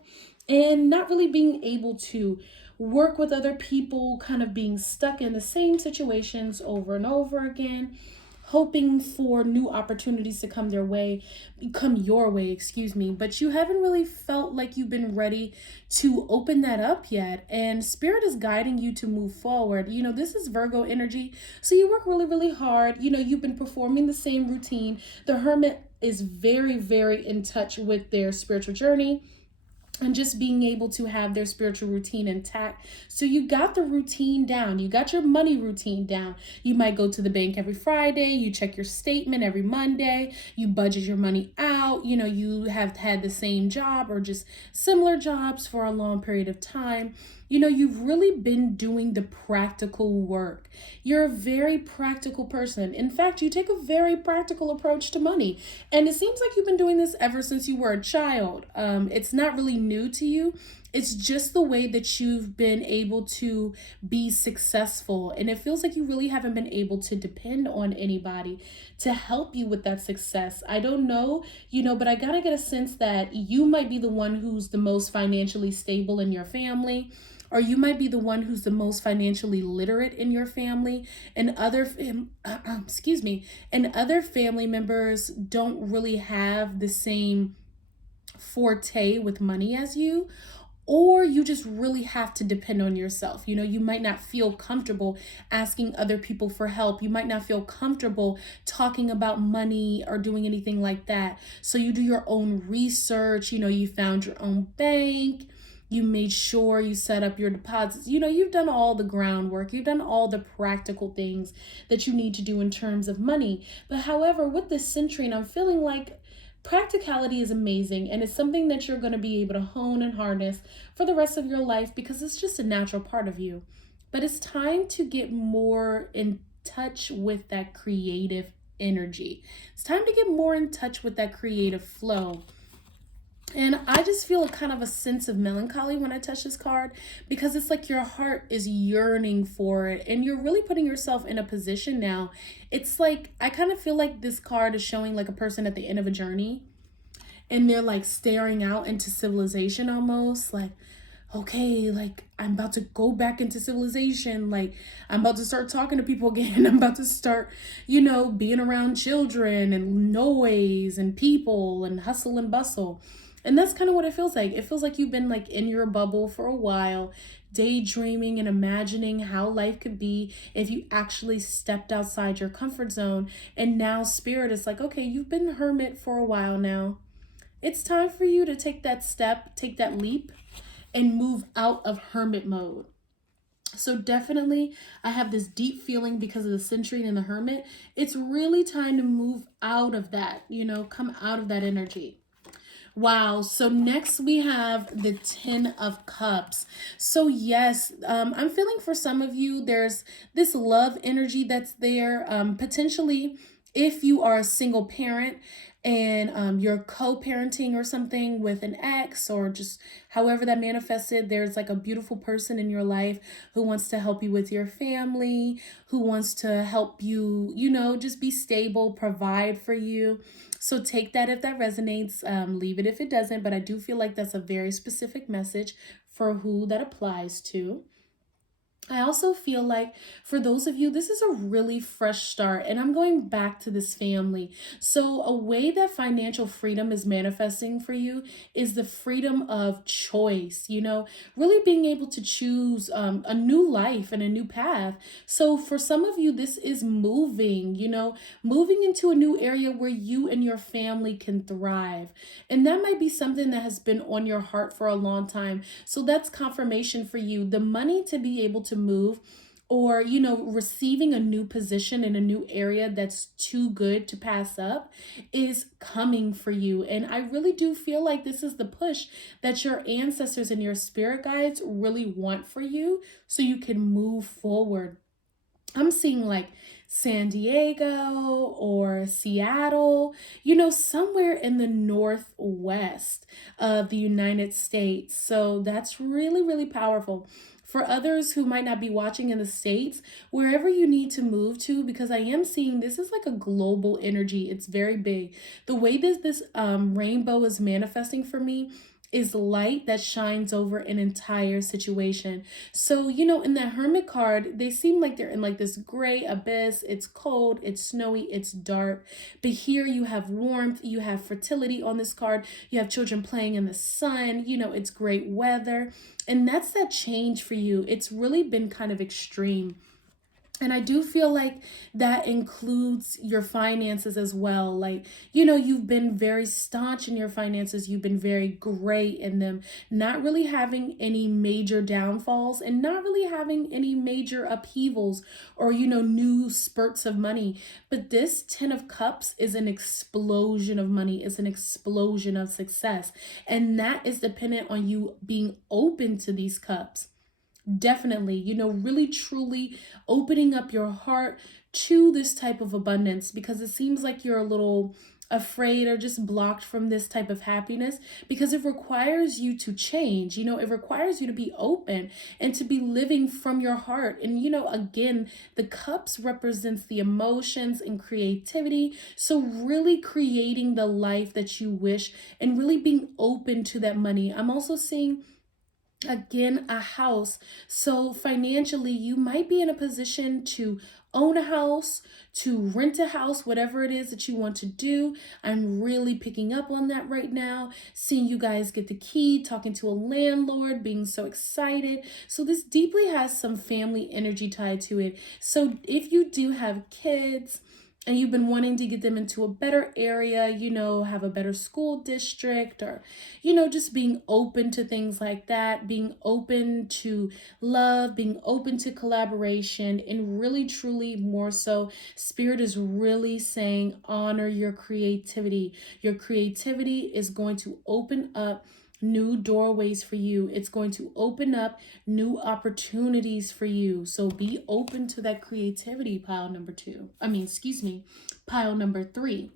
and not really being able to work with other people, kind of being stuck in the same situations over and over again, hoping for new opportunities to come your way, but you haven't really felt like you've been ready to open that up yet. And Spirit is guiding you to move forward. This is Virgo energy. So you work really, really hard. You've been performing the same routine. The Hermit is very, very in touch with their spiritual journey and just being able to have their spiritual routine intact. So you got the routine down. You got your money routine down. You might go to the bank every Friday. You check your statement every Monday. You budget your money out. You have had the same job or just similar jobs for a long period of time. You've really been doing the practical work. You're a very practical person. In fact, you take a very practical approach to money. And it seems like you've been doing this ever since you were a child. It's not really new to you. It's just the way that you've been able to be successful. And it feels like you really haven't been able to depend on anybody to help you with that success. I don't know, but I gotta get a sense that you might be the one who's the most financially stable in your family. Or you might be the one who's the most financially literate in your family, and other family members don't really have the same forte with money as you. Or you just really have to depend on yourself. You might not feel comfortable asking other people for help. You might not feel comfortable talking about money or doing anything like that. So you do your own research. You found your own bank. You made sure you set up your deposits. You've done all the groundwork. You've done all the practical things that you need to do in terms of money. But however, with this centering, I'm feeling like practicality is amazing, and it's something that you're going to be able to hone and harness for the rest of your life because it's just a natural part of you. But it's time to get more in touch with that creative energy. It's time to get more in touch with that creative flow. And I just feel a kind of a sense of melancholy when I touch this card because it's like your heart is yearning for it and you're really putting yourself in a position now. It's like, I kind of feel like this card is showing like a person at the end of a journey and they're like staring out into civilization almost like, okay, like I'm about to go back into civilization. Like I'm about to start talking to people again. I'm about to start, being around children and noise and people and hustle and bustle. And that's kind of what it feels like. It feels like you've been like in your bubble for a while, daydreaming and imagining how life could be if you actually stepped outside your comfort zone. And now Spirit is like, okay, you've been a hermit for a while now. It's time for you to take that step, take that leap, and move out of hermit mode. So definitely, I have this deep feeling because of the centering and the hermit. It's really time to move out of that, come out of that energy. Wow. So next we have the 10 of Cups. So yes, I'm feeling for some of you, there's this love energy that's there. Potentially, if you are a single parent and you're co-parenting or something with an ex or just however that manifested, there's like a beautiful person in your life who wants to help you with your family, who wants to help you, just be stable, provide for you. So take that if that resonates, leave it if it doesn't, but I do feel like that's a very specific message for who that applies to. I also feel like for those of you, this is a really fresh start and I'm going back to this family. So a way that financial freedom is manifesting for you is the freedom of choice, really being able to choose a new life and a new path. So for some of you, this is moving, moving into a new area where you and your family can thrive. And that might be something that has been on your heart for a long time. So that's confirmation for you. The money to be able to move or, receiving a new position in a new area that's too good to pass up is coming for you. And I really do feel like this is the push that your ancestors and your spirit guides really want for you so you can move forward. I'm seeing like San Diego or Seattle, somewhere in the northwest of the United States. So that's really, really powerful. For others who might not be watching in the States, wherever you need to move to, because I am seeing this is like a global energy. It's very big. The way this rainbow is manifesting for me is light that shines over an entire situation. So, in that Hermit card, they seem like they're in like this gray abyss. It's cold, it's snowy, it's dark. But here you have warmth, you have fertility on this card, you have children playing in the sun, it's great weather. And that's that change for you. It's really been kind of extreme. And I do feel like that includes your finances as well. Like, you've been very staunch in your finances. You've been very great in them, not really having any major downfalls and not really having any major upheavals or, new spurts of money. But this 10 of Cups is an explosion of money. It's an explosion of success. And that is dependent on you being open to these cups. Definitely, really truly opening up your heart to this type of abundance, because it seems like you're a little afraid or just blocked from this type of happiness because it requires you to change. It requires you to be open and to be living from your heart. And again, the cups represents the emotions and creativity. So really creating the life that you wish and really being open to that money. I'm also seeing again a house. So financially you might be in a position to own a house, to rent a house, whatever it is that you want to do. I'm really picking up on that right now, seeing you guys get the key, talking to a landlord, being so excited. So this deeply has some family energy tied to it. So if you do have kids and you've been wanting to get them into a better area, have a better school district, or, just being open to things like that, being open to love, being open to collaboration, and really, truly more so, Spirit is really saying honor your creativity. Your creativity is going to open up new doorways for you. It's going to open up new opportunities for you. So be open to that creativity, pile number pile number 3.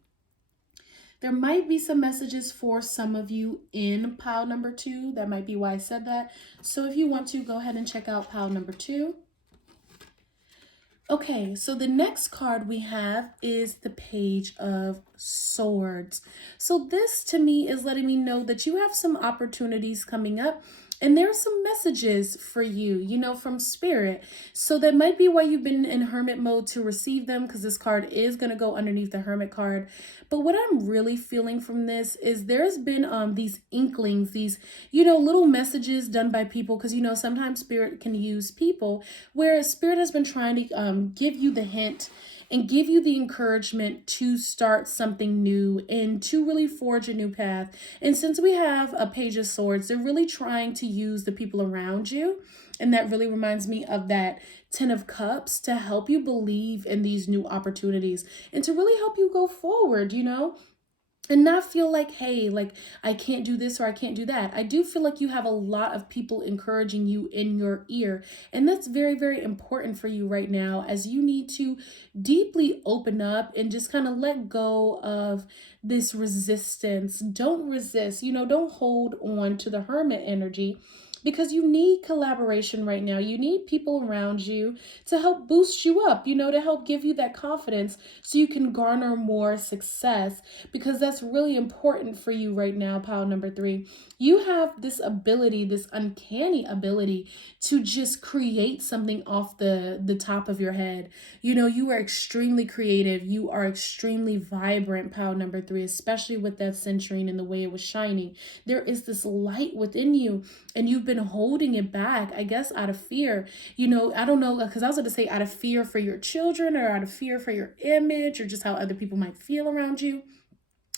There might be some messages for some of you in pile number 2. That might be why I said that. So if you want to, go ahead and check out pile number 2. Okay, so the next card we have is the Page of Swords. So this to me is letting me know that you have some opportunities coming up. And there are some messages for you, from Spirit. So that might be why you've been in Hermit mode to receive them, because this card is going to go underneath the Hermit card. But what I'm really feeling from this is there's been these inklings, these, little messages done by people, because, sometimes Spirit can use people, where Spirit has been trying to give you the hint and give you the encouragement to start something new and to really forge a new path. And since we have a Page of Swords, they're really trying to use the people around you. And that really reminds me of that 10 of Cups to help you believe in these new opportunities and to really help you go forward, and not feel like, hey, like I can't do this or I can't do that. I do feel like you have a lot of people encouraging you in your ear. And that's very, very important for you right now, as you need to deeply open up and just kind of let go of this resistance. Don't resist, don't hold on to the Hermit energy, because you need collaboration right now. You need people around you to help boost you up, to help give you that confidence so you can garner more success, because that's really important for you right now, pile number 3. You have this ability, this uncanny ability to just create something off the top of your head. You are extremely creative. You are extremely vibrant, pile number 3, especially with that century and the way it was shining. There is this light within you, and you've been holding it back, I guess, out of fear. I don't know, because I was going to say out of fear for your children or out of fear for your image or just how other people might feel around you.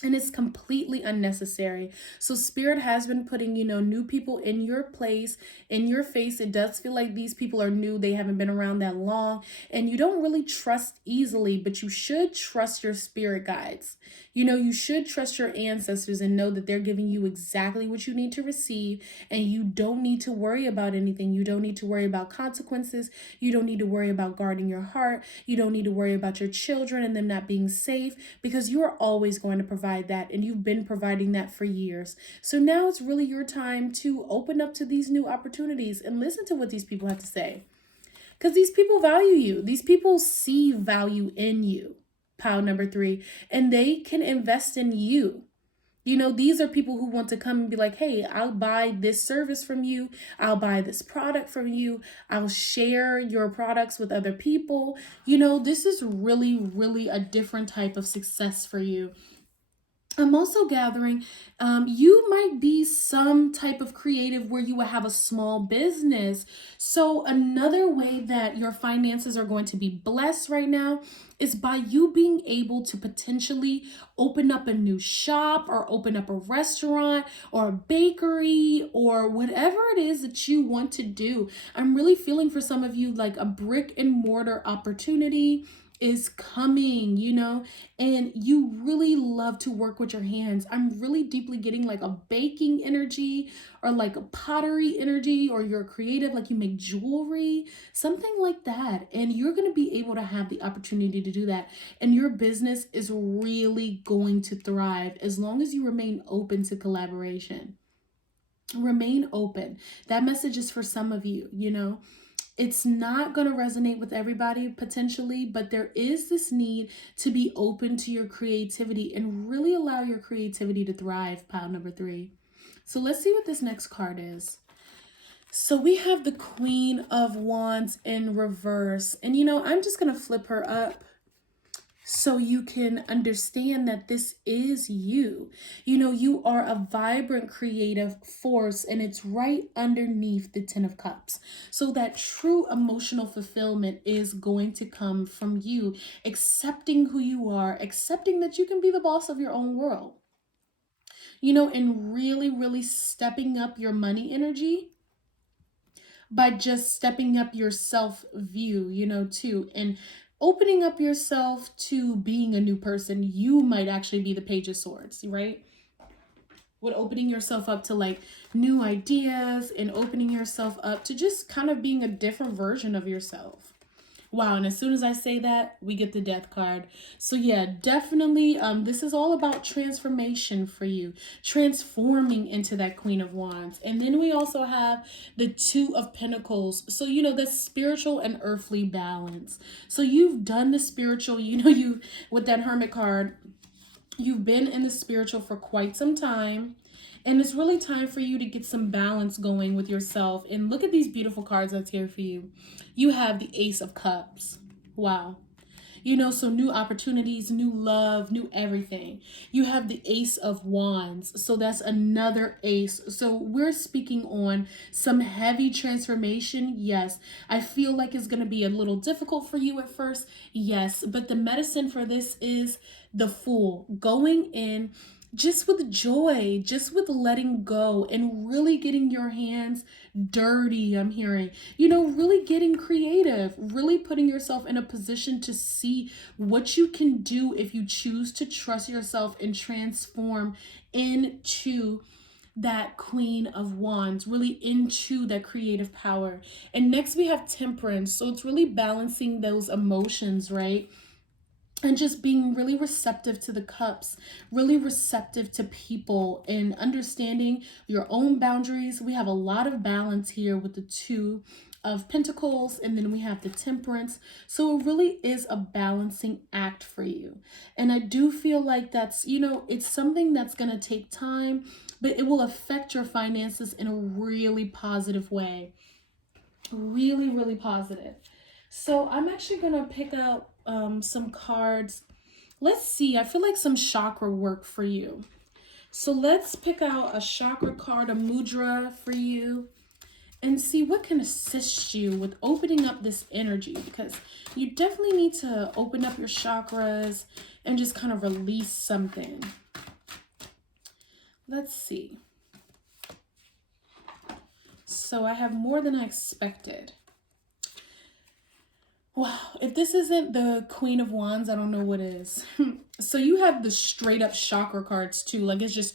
And it's completely unnecessary. So spirit has been putting, new people in your place, in your face. It does feel like these people are new. They haven't been around that long. And you don't really trust easily, but you should trust your spirit guides. You should trust your ancestors and know that they're giving you exactly what you need to receive. And you don't need to worry about anything. You don't need to worry about consequences. You don't need to worry about guarding your heart. You don't need to worry about your children and them not being safe, because you are always going to provide that, and you've been providing that for years. So now it's really your time to open up to these new opportunities and listen to what these people have to say, because these people value you. These people see value in you, pile number 3, and they can invest in you. These are people who want to come and be like, hey, I'll buy this service from you. I'll buy this product from you. I'll share your products with other people. This is really, really a different type of success for you. I'm also gathering, you might be some type of creative where you will have a small business. So another way that your finances are going to be blessed right now is by you being able to potentially open up a new shop, or open up a restaurant or a bakery, or whatever it is that you want to do. I'm really feeling for some of you like a brick and mortar opportunity is coming, and you really love to work with your hands. I'm really deeply getting like a baking energy, or like a pottery energy, or you're creative, like you make jewelry, something like that. And you're going to be able to have the opportunity to do that. And your business is really going to thrive as long as you remain open to collaboration. Remain open. That message is for some of you, It's not going to resonate with everybody potentially, but there is this need to be open to your creativity and really allow your creativity to thrive, pile number 3. So let's see what this next card is. So we have the Queen of Wands in reverse. And I'm just going to flip her up so you can understand that this is you. You are a vibrant creative force, and it's right underneath the 10 of Cups. So that true emotional fulfillment is going to come from you accepting who you are, accepting that you can be the boss of your own world, and really, really stepping up your money energy by just stepping up your self-view, too, and opening up yourself to being a new person. You might actually be the Page of Swords, right? With opening yourself up to like new ideas, and opening yourself up to just kind of being a different version of yourself. Wow, and as soon as I say that, we get the Death card. So yeah, definitely, this is all about transformation for you, transforming into that Queen of Wands. And then we also have the Two of Pentacles. So, the spiritual and earthly balance. So you've done the spiritual, you with that Hermit card, you've been in the spiritual for quite some time. And it's really time for you to get some balance going with yourself. And look at these beautiful cards that's here for you. You have the Ace of Cups. Wow. So new opportunities, new love, new everything. You have the Ace of Wands. So that's another ace. So we're speaking on some heavy transformation. Yes. I feel like it's going to be a little difficult for you at first. Yes. But the medicine for this is the Fool. Going in just with joy, just with letting go, and really getting your hands dirty. I'm hearing, really getting creative, really putting yourself in a position to see what you can do if you choose to trust yourself and transform into that Queen of Wands, really into that creative power. And next we have Temperance. So it's really balancing those emotions, right? And just being really receptive to the cups, really receptive to people, and understanding your own boundaries. We have a lot of balance here with the Two of Pentacles, and then we have the Temperance. So it really is a balancing act for you. And I do feel like that's, it's something that's going to take time, but it will affect your finances in a really positive way. Really, really positive. So I'm actually going to pick out some cards. Let's see. I feel like some chakra work for you. So let's pick out a chakra card, a mudra for you, and see what can assist you with opening up this energy, because you definitely need to open up your chakras and just kind of release something. Let's see. So I have more than I expected. Wow, if this isn't the Queen of Wands, I don't know what is. So you have the straight up chakra cards too. Like it's just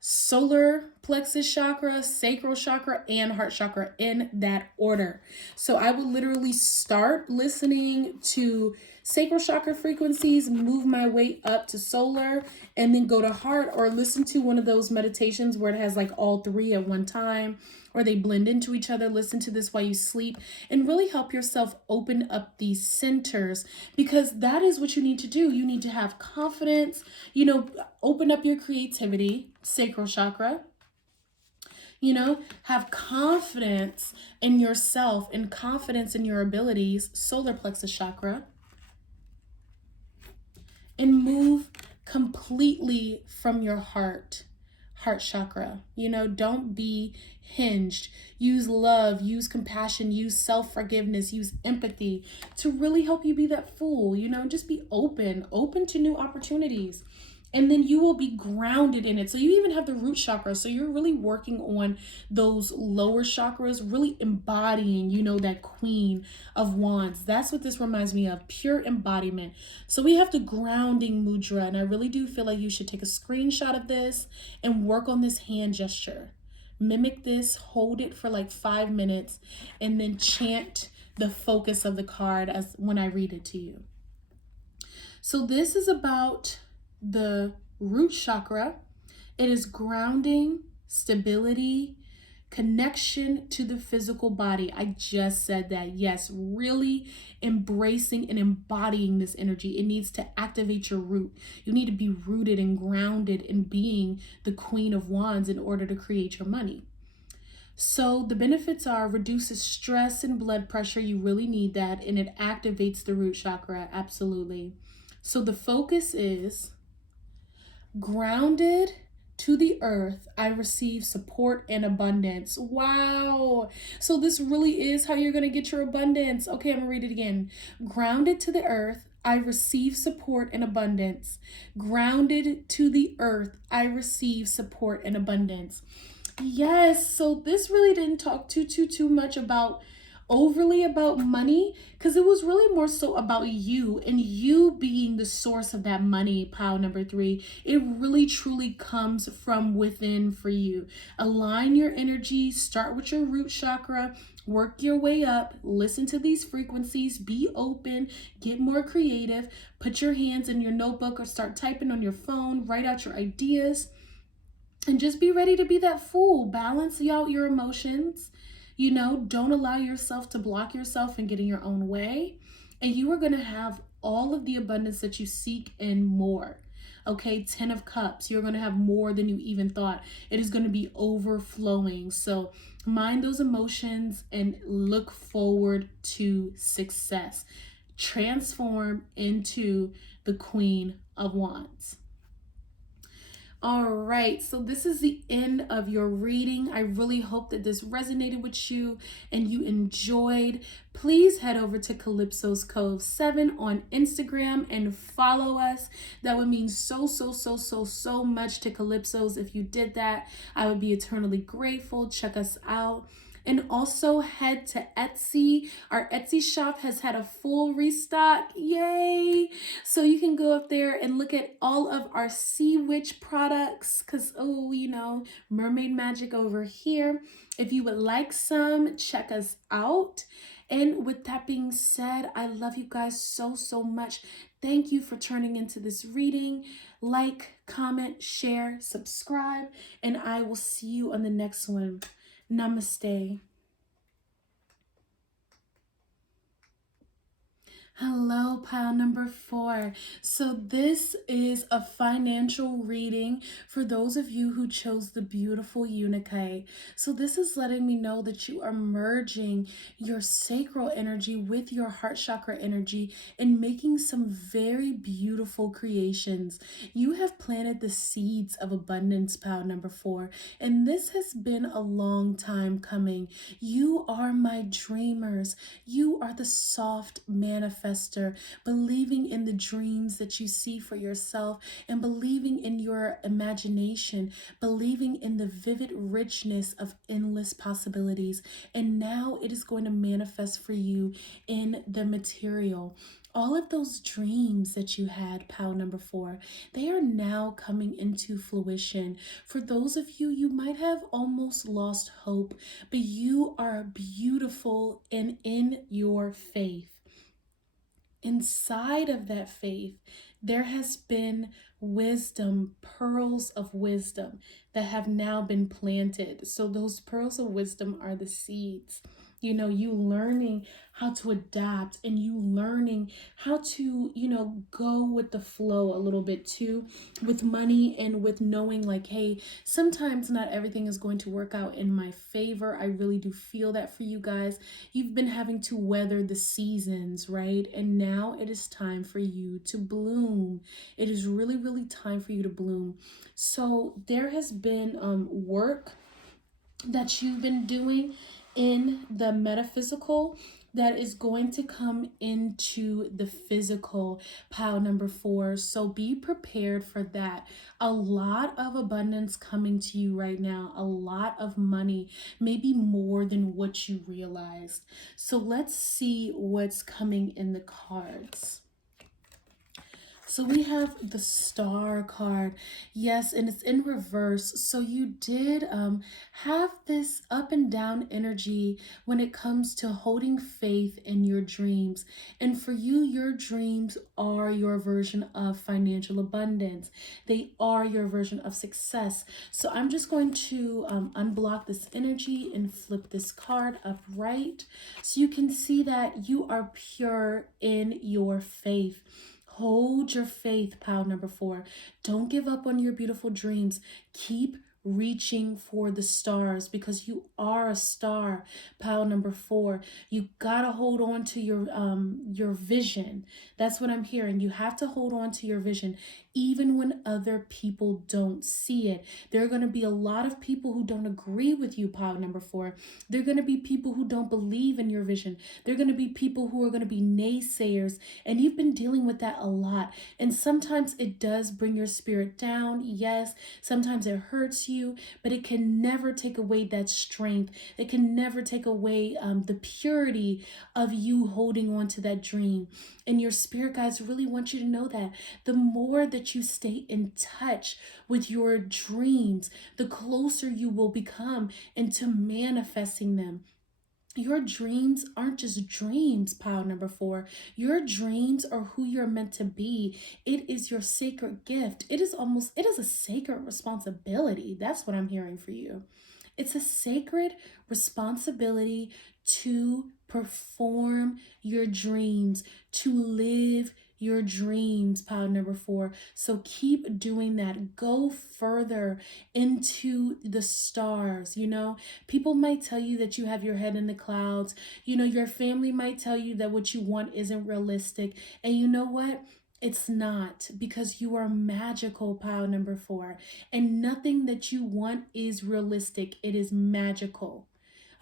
solar plexus chakra, sacral chakra, and heart chakra in that order. So I would literally start listening to sacral chakra frequencies, move my way up to solar, and then go to heart, or listen to one of those meditations where it has like all three at one time, or they blend into each other. Listen to this while you sleep and really help yourself open up these centers, because that is what you need to do. You need to have confidence, open up your creativity, sacral chakra, have confidence in yourself and confidence in your abilities, solar plexus chakra, and move completely from your heart chakra. Don't be hinged. Use love, use compassion, use self-forgiveness, use empathy to really help you be that fool. Just be open to new opportunities. And then you will be grounded in it. So you even have the root chakra. So you're really working on those lower chakras, really embodying, that Queen of Wands. That's what this reminds me of, pure embodiment. So we have the grounding mudra. And I really do feel like you should take a screenshot of this and work on this hand gesture. Mimic this, hold it for like 5 minutes, and then chant the focus of the card as when I read it to you. So this is about the root chakra. It is grounding, stability, connection to the physical body. I just said that. Yes, really embracing and embodying this energy. It needs to activate your root. You need to be rooted and grounded in being the Queen of Wands in order to create your money. So the benefits are reduces stress and blood pressure. You really need that. And it activates the root chakra. Absolutely. So the focus is grounded to the earth, I receive support and abundance. Wow. So this really is how you're going to get your abundance. Okay, I'm going to read it again. Grounded to the earth, I receive support and abundance. Grounded to the earth, I receive support and abundance. Yes, so this really didn't talk too much overly about money, because it was really more so about you and you being the source of that money. Pile number 3, it really truly comes from within for you. Align your energy, start with your root chakra, work your way up, listen to these frequencies, be open, get more creative, put your hands in your notebook or start typing on your phone, write out your ideas, and just be ready to be that fool. Balance out your emotions. Don't allow yourself to block yourself and get in your own way. And you are going to have all of the abundance that you seek and more. Okay, 10 of Cups. You're going to have more than you even thought. It is going to be overflowing. So mind those emotions and look forward to success. Transform into the Queen of Wands. All right, so this is the end of your reading. I really hope that this resonated with you and you enjoyed. Please head over to Calypso's Cove 7 on Instagram and follow us. That would mean so much to Calypso's if you did that. I would be eternally grateful. Check us out. And also head to Etsy. Our Etsy shop has had a full restock. Yay! So you can go up there and look at all of our Sea Witch products, because, mermaid magic over here. If you would like some, check us out. And with that being said, I love you guys so much. Thank you for turning into this reading. Like, comment, share, subscribe, and I will see you on the next one. Namaste. Hello, pile number 4. So this is a financial reading for those of you who chose the beautiful Unikite. So this is letting me know that you are merging your sacral energy with your heart chakra energy and making some very beautiful creations. You have planted the seeds of abundance, pile number 4, and this has been a long time coming. You are my dreamers. You are the soft manifestors manifester, believing in the dreams that you see for yourself, and believing in your imagination, believing in the vivid richness of endless possibilities. And now it is going to manifest for you in the material. All of those dreams that you had, pile number 4, they are now coming into fruition. For those of you, you might have almost lost hope, but you are beautiful and in your faith. Inside of that faith, there has been wisdom, pearls of wisdom that have now been planted. So those pearls of wisdom are the seeds. You know, you learning how to adapt, and you learning how to, go with the flow a little bit too, with money, and with knowing like, hey, sometimes not everything is going to work out in my favor. I really do feel that for you guys. You've been having to weather the seasons, right? And now it is time for you to bloom. It is really, really time for you to bloom. So there has been work that you've been doing in the metaphysical that is going to come into the physical, pile number 4. So be prepared for that. A lot of abundance coming to you right now, a lot of money, maybe more than what you realized. So let's see what's coming in the cards. So we have the Star card. Yes, and it's in reverse. So you did have this up and down energy when it comes to holding faith in your dreams. And for you, your dreams are your version of financial abundance. They are your version of success. So I'm just going to unblock this energy and flip this card upright so you can see that you are pure in your faith. Hold your faith, pile number 4. Don't give up on your beautiful dreams. Keep reaching for the stars because you are a star, pile number 4. You gotta hold on to your vision. That's what I'm hearing. You have to hold on to your vision even when other people don't see it. There are going to be a lot of people who don't agree with you, pile number 4. There are going to be people who don't believe in your vision. There are going to be people who are going to be naysayers, and you've been dealing with that a lot. And sometimes it does bring your spirit down. Yes, sometimes it hurts you, but it can never take away that strength. It can never take away the purity of you holding on to that dream. And your spirit guides really want you to know that the more that you stay in touch with your dreams, the closer you will become into manifesting them. Your dreams aren't just dreams, pile number 4. Your dreams are who you're meant to be. It is your sacred gift. It is a sacred responsibility. That's what I'm hearing for you. It's a sacred responsibility to perform your dreams, to live your dreams, pile number 4. So keep doing that. Go further into the stars. People might tell you that you have your head in the clouds. Your family might tell you that what you want isn't realistic. And you know what? It's not, because you are magical, pile number 4. And nothing that you want is realistic. It is magical.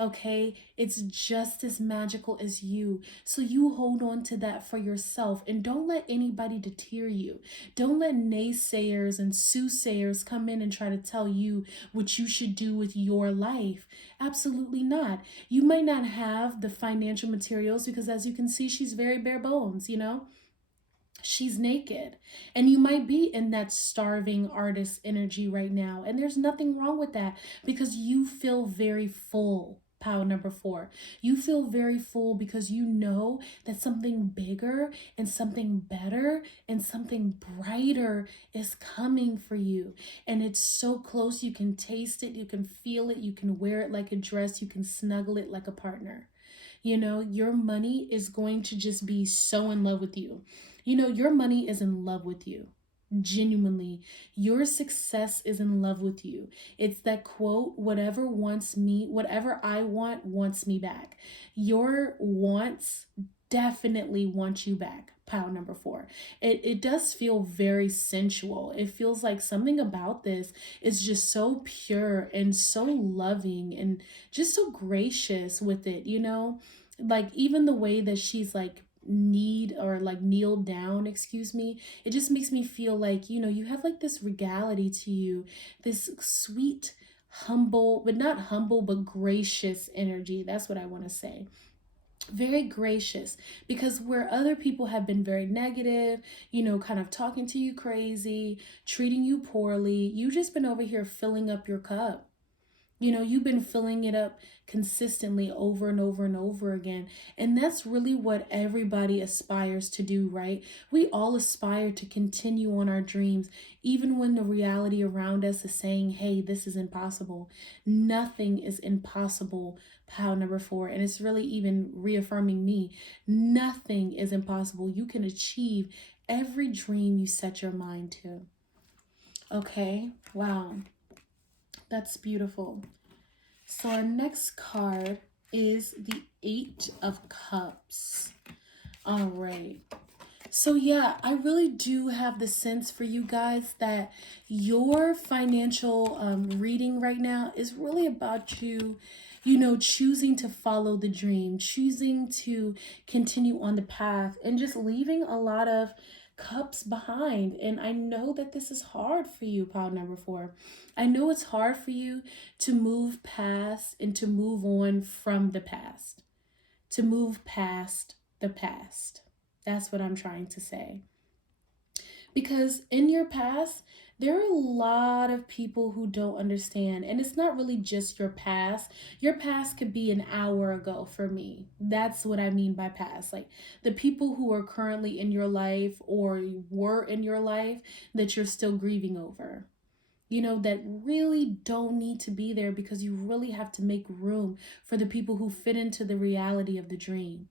Okay, it's just as magical as you. So you hold on to that for yourself, and don't let anybody deter you. Don't let naysayers and soothsayers come in and try to tell you what you should do with your life. Absolutely not. You might not have the financial materials because, as you can see, she's very bare bones, She's naked, and you might be in that starving artist energy right now, and there's nothing wrong with that because you feel very full, pile number 4. You feel very full because you know that something bigger and something better and something brighter is coming for you, and it's so close. You can taste it, you can feel it, you can wear it like a dress, you can snuggle it like a partner. Your money is going to just be so in love with you. Your money is in love with you. Genuinely, your success is in love with you. It's that quote, whatever I want wants me back. Your wants definitely want you back, pile number 4. It does feel very sensual. It feels like something about this is just so pure and so loving and just so gracious with it, like even the way that she's like need or like kneel down, excuse me. It just makes me feel like, you know, you have like this regality to you, this sweet, humble, but not humble, but gracious energy. That's what I want to say. Very gracious, because where other people have been very negative, you know, kind of talking to you crazy, treating you poorly, you just been over here filling up your cup. You know, you've been filling it up consistently over and over and over again. And that's really what everybody aspires to do, right? We all aspire to continue on our dreams, even when the reality around us is saying, hey, this is impossible. Nothing is impossible, pile number 4. And it's really even reaffirming me. Nothing is impossible. You can achieve every dream you set your mind to. Okay, wow. That's beautiful. So our next card is the 8 of Cups. All right. So yeah, I really do have the sense for you guys that your financial reading right now is really about you, you know, choosing to follow the dream, choosing to continue on the path, and just leaving a lot of cups behind. And I know that this is hard for you, pile number 4. I know it's hard for you to move past and to move on from the past, to move past the past. That's what I'm trying to say. Because in your past, there are a lot of people who don't understand. And it's not really just your past. Your past could be an hour ago for me. That's what I mean by past. Like the people who are currently in your life or were in your life that you're still grieving over. You know, that really don't need to be there, because you really have to make room for the people who fit into the reality of the dream.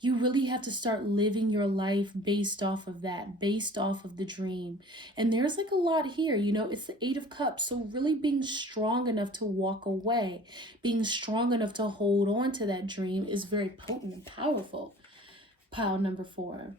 You really have to start living your life based off of that, based off of the dream. And there's like a lot here, you know, it's the 8 of Cups. So really being strong enough to walk away, being strong enough to hold on to that dream is very potent and powerful. Pile number 4.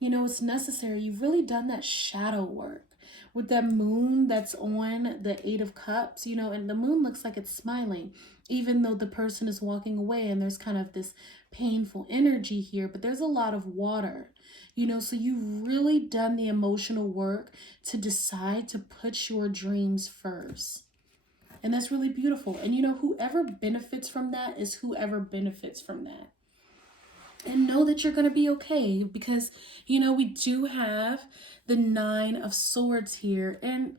You know, it's necessary. You've really done that shadow work with that moon that's on the 8 of Cups, you know, and the moon looks like it's smiling, even though the person is walking away and there's kind of this painful energy here, but there's a lot of water, you know, so you've really done the emotional work to decide to put your dreams first. And that's really beautiful. And, you know, whoever benefits from that is whoever benefits from that. And know that you're going to be okay, because, you know, we do have the 9 of Swords here. And,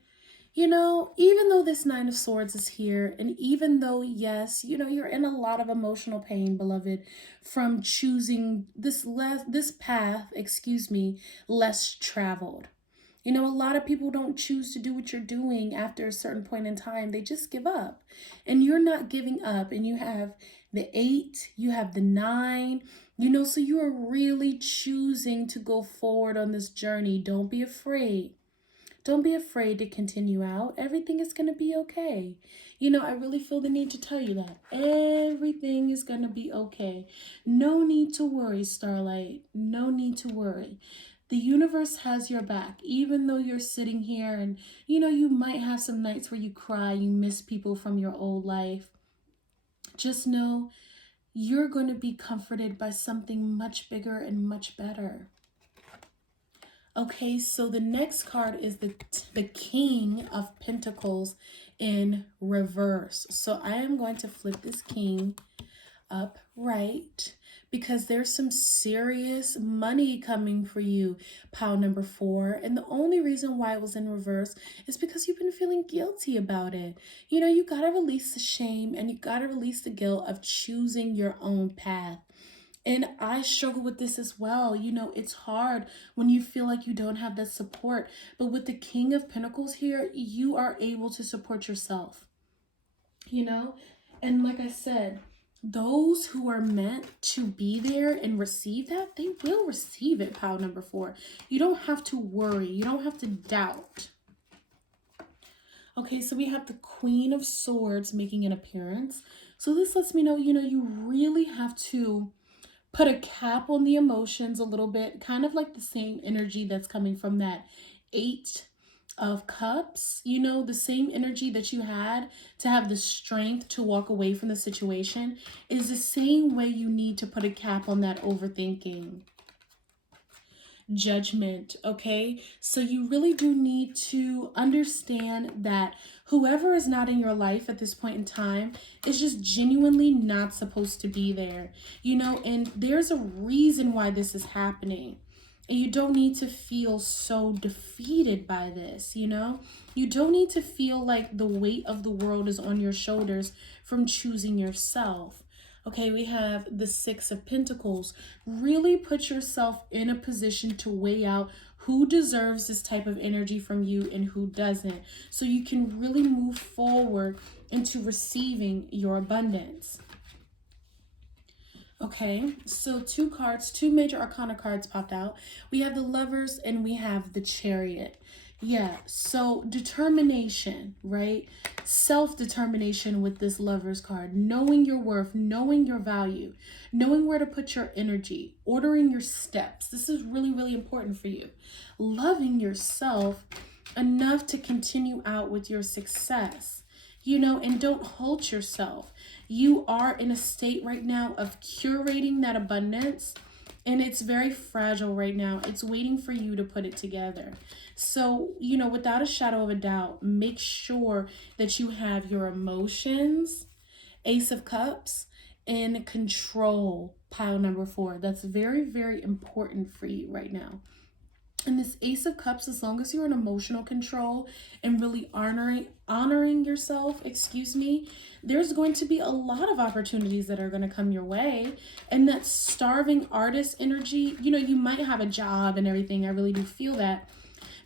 you know, even though this 9 of Swords is here, and even though, yes, you know, you're in a lot of emotional pain, beloved, from choosing this path, less traveled. You know, a lot of people don't choose to do what you're doing after a certain point in time. They just give up. And you're not giving up. And you have the 8, you have the 9, you know, so you are really choosing to go forward on this journey. Don't be afraid. Don't be afraid to continue out. Everything is going to be okay. You know, I really feel the need to tell you that. Everything is going to be okay. No need to worry, Starlight. No need to worry. The universe has your back, even though you're sitting here and, you know, you might have some nights where you cry, you miss people from your old life. Just know you're going to be comforted by something much bigger and much better. Okay, so the next card is the King of Pentacles in reverse. So I am going to flip this King upright, because there's some serious money coming for you, pile number 4. And the only reason why it was in reverse is because you've been feeling guilty about it. You know, you got to release the shame and you got to release the guilt of choosing your own path. And I struggle with this as well. You know, it's hard when you feel like you don't have that support. But with the King of Pentacles here, you are able to support yourself. You know, and like I said, those who are meant to be there and receive that, they will receive it, pile number 4. You don't have to worry. You don't have to doubt. Okay, so we have the Queen of Swords making an appearance. So this lets me know, you know, you really have to put a cap on the emotions a little bit, kind of like the same energy that's coming from that 8 of Cups, you know, the same energy that you had to have the strength to walk away from the situation is the same way you need to put a cap on that overthinking. Judgment, okay? So you really do need to understand that whoever is not in your life at this point in time is just genuinely not supposed to be there, you know, and there's a reason why this is happening. And you don't need to feel so defeated by this, you know? You don't need to feel like the weight of the world is on your shoulders from choosing yourself. Okay, we have the Six of Pentacles. Really put yourself in a position to weigh out who deserves this type of energy from you and who doesn't. So you can really move forward into receiving your abundance. Okay, so two cards, two major arcana cards popped out. We have the Lovers and we have the Chariot. Yeah, so determination, right? Self-determination with this Lovers card. Knowing your worth, knowing your value, knowing where to put your energy, ordering your steps. This is really, really important for you. Loving yourself enough to continue out with your success, you know, and don't halt yourself. You are in a state right now of curating that abundance, and it's very fragile right now. It's waiting for you to put it together. So, you know, without a shadow of a doubt, make sure that you have your emotions, Ace of Cups, in control, pile number 4. That's very, very important for you right now. And this Ace of Cups, as long as you're in emotional control and really honoring yourself, there's going to be a lot of opportunities that are going to come your way. And that starving artist energy, you know, you might have a job and everything. I really do feel that.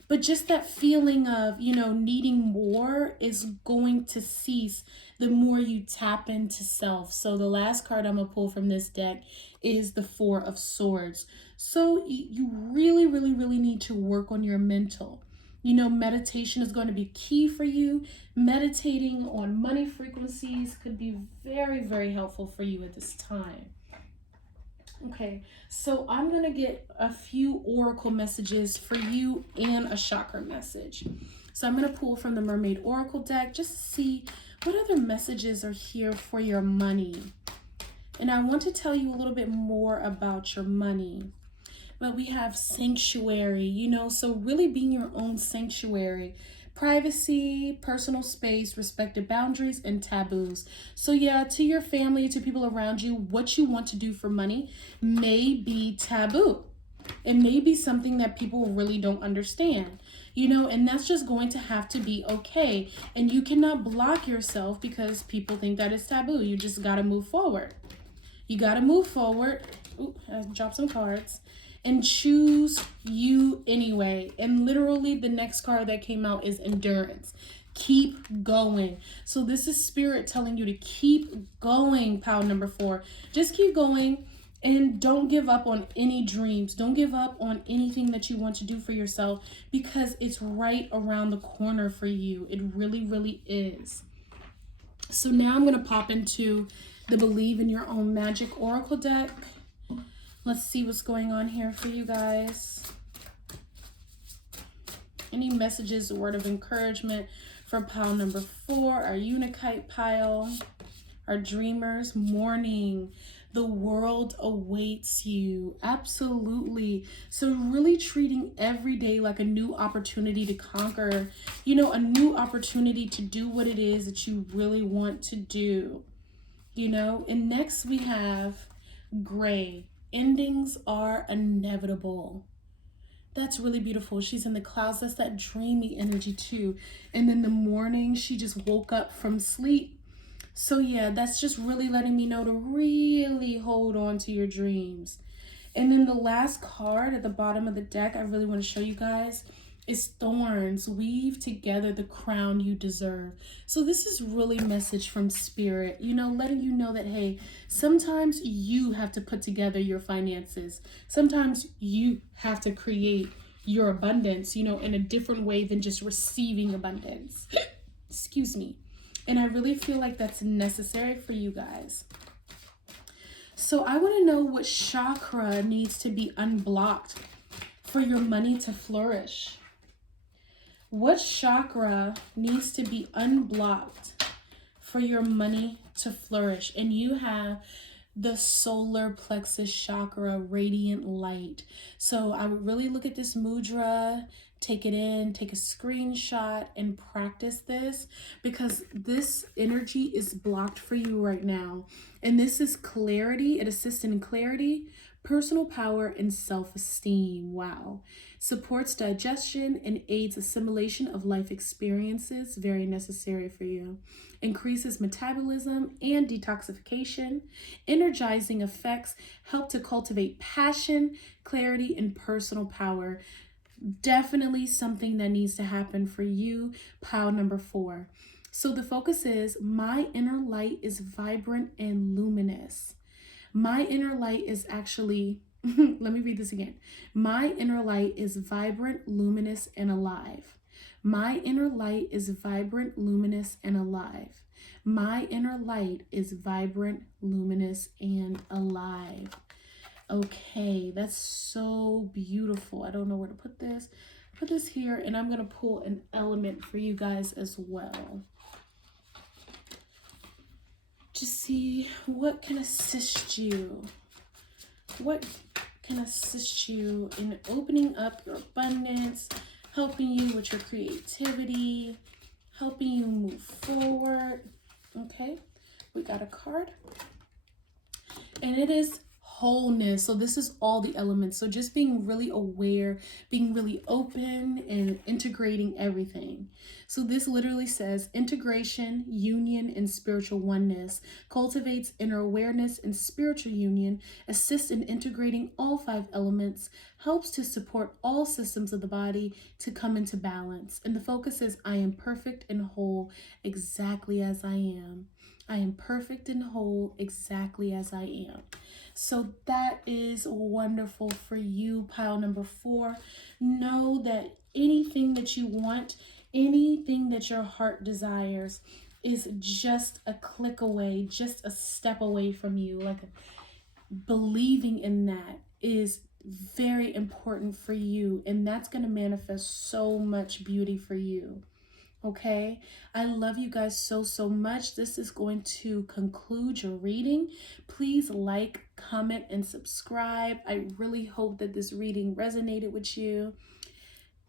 But just that feeling of, you know, needing more is going to cease the more you tap into self. So the last card I'm going to pull from this deck is the Four of Swords. So you really, really, really need to work on your mental. You know, meditation is going to be key for you. Meditating on money frequencies could be very, very helpful for you at this time. Okay, so I'm going to get a few oracle messages for you and a chakra message. So I'm going to pull from the Mermaid Oracle deck just to see what other messages are here for your money. And I want to tell you a little bit more about your money. But we have sanctuary, you know, so really being your own sanctuary. Privacy, personal space, respected boundaries, and taboos. So yeah, to your family, to people around you, what you want to do for money may be taboo. It may be something that people really don't understand, you know, and that's just going to have to be okay. And you cannot block yourself because people think that it's taboo. You just got to move forward. You got to move forward. Ooh, I dropped some cards. And choose you anyway. And literally the next card that came out is endurance. Keep going. So this is spirit telling you to keep going, pile number 4. Just keep going and don't give up on any dreams. Don't give up on anything that you want to do for yourself because it's right around the corner for you. It really, really is. So now I'm going to pop into the Believe in Your Own Magic Oracle deck. Let's see what's going on here for you guys. Any messages, a word of encouragement for pile number 4, our Unikite pile, our dreamers. Morning. The world awaits you. Absolutely. So really treating every day like a new opportunity to conquer, you know, a new opportunity to do what it is that you really want to do, you know. And next we have Gray. Endings are inevitable. That's really beautiful. She's in the clouds. That's that dreamy energy too. And then the morning, she just woke up from sleep. So yeah, that's just really letting me know to really hold on to your dreams. And then the last card at the bottom of the deck, I really want to show you guys, is Thorns. Weave together the crown you deserve. So this is really message from spirit, you know, letting you know that, hey, sometimes you have to put together your finances. Sometimes you have to create your abundance, you know, in a different way than just receiving abundance. Excuse me. And I really feel like that's necessary for you guys. So I want to know what chakra needs to be unblocked for your money to flourish. What chakra needs to be unblocked for your money to flourish? And you have the solar plexus chakra, radiant light. So I would really look at this mudra, take it in, take a screenshot, and practice this, because this energy is blocked for you right now. And this is clarity. It assists in clarity, personal power, and self-esteem. Wow. Supports digestion and aids assimilation of life experiences, very necessary for you. Increases metabolism and detoxification. Energizing effects help to cultivate passion, clarity, and personal power. Definitely something that needs to happen for you, pile number 4. So the focus is, my inner light is vibrant and luminous. My inner light is actually, let me read this again. My inner light is vibrant, luminous, and alive. My inner light is vibrant, luminous, and alive. My inner light is vibrant, luminous, and alive. Okay, that's so beautiful. I don't know where to put this. Put this here, and I'm going to pull an element for you guys as well. To see what can assist you. What can assist you in opening up your abundance, helping you with your creativity, helping you move forward. Okay, we got a card. And it is wholeness. So this is all the elements. So just being really aware, being really open, and integrating everything. So this literally says integration, union, and spiritual oneness, cultivates inner awareness and spiritual union, assists in integrating all 5 elements, helps to support all systems of the body to come into balance. And the focus is, I am perfect and whole exactly as I am. I am perfect and whole exactly as I am. So that is wonderful for you, pile number 4. Know that anything that you want, anything that your heart desires, is just a click away, just a step away from you. Like, believing in that is very important for you, and that's going to manifest so much beauty for you. Okay, I love you guys so much. This is going to conclude your reading. Please like, comment, and subscribe. I really hope that this reading resonated with you.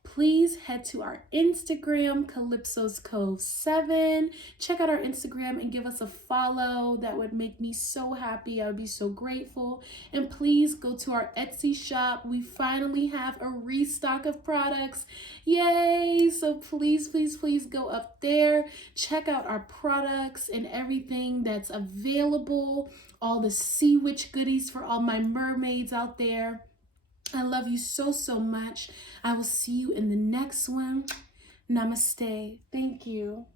Please head to our Instagram, Calypso's Cove 7. Check out our Instagram and give us a follow. That would make me so happy. I would be so grateful. And please go to our Etsy shop. We finally have a restock of products. Yay! So please go up there. Check out our products and everything that's available. All the sea witch goodies for all my mermaids out there. I love you so much. I will see you in the next one. Namaste. Thank you.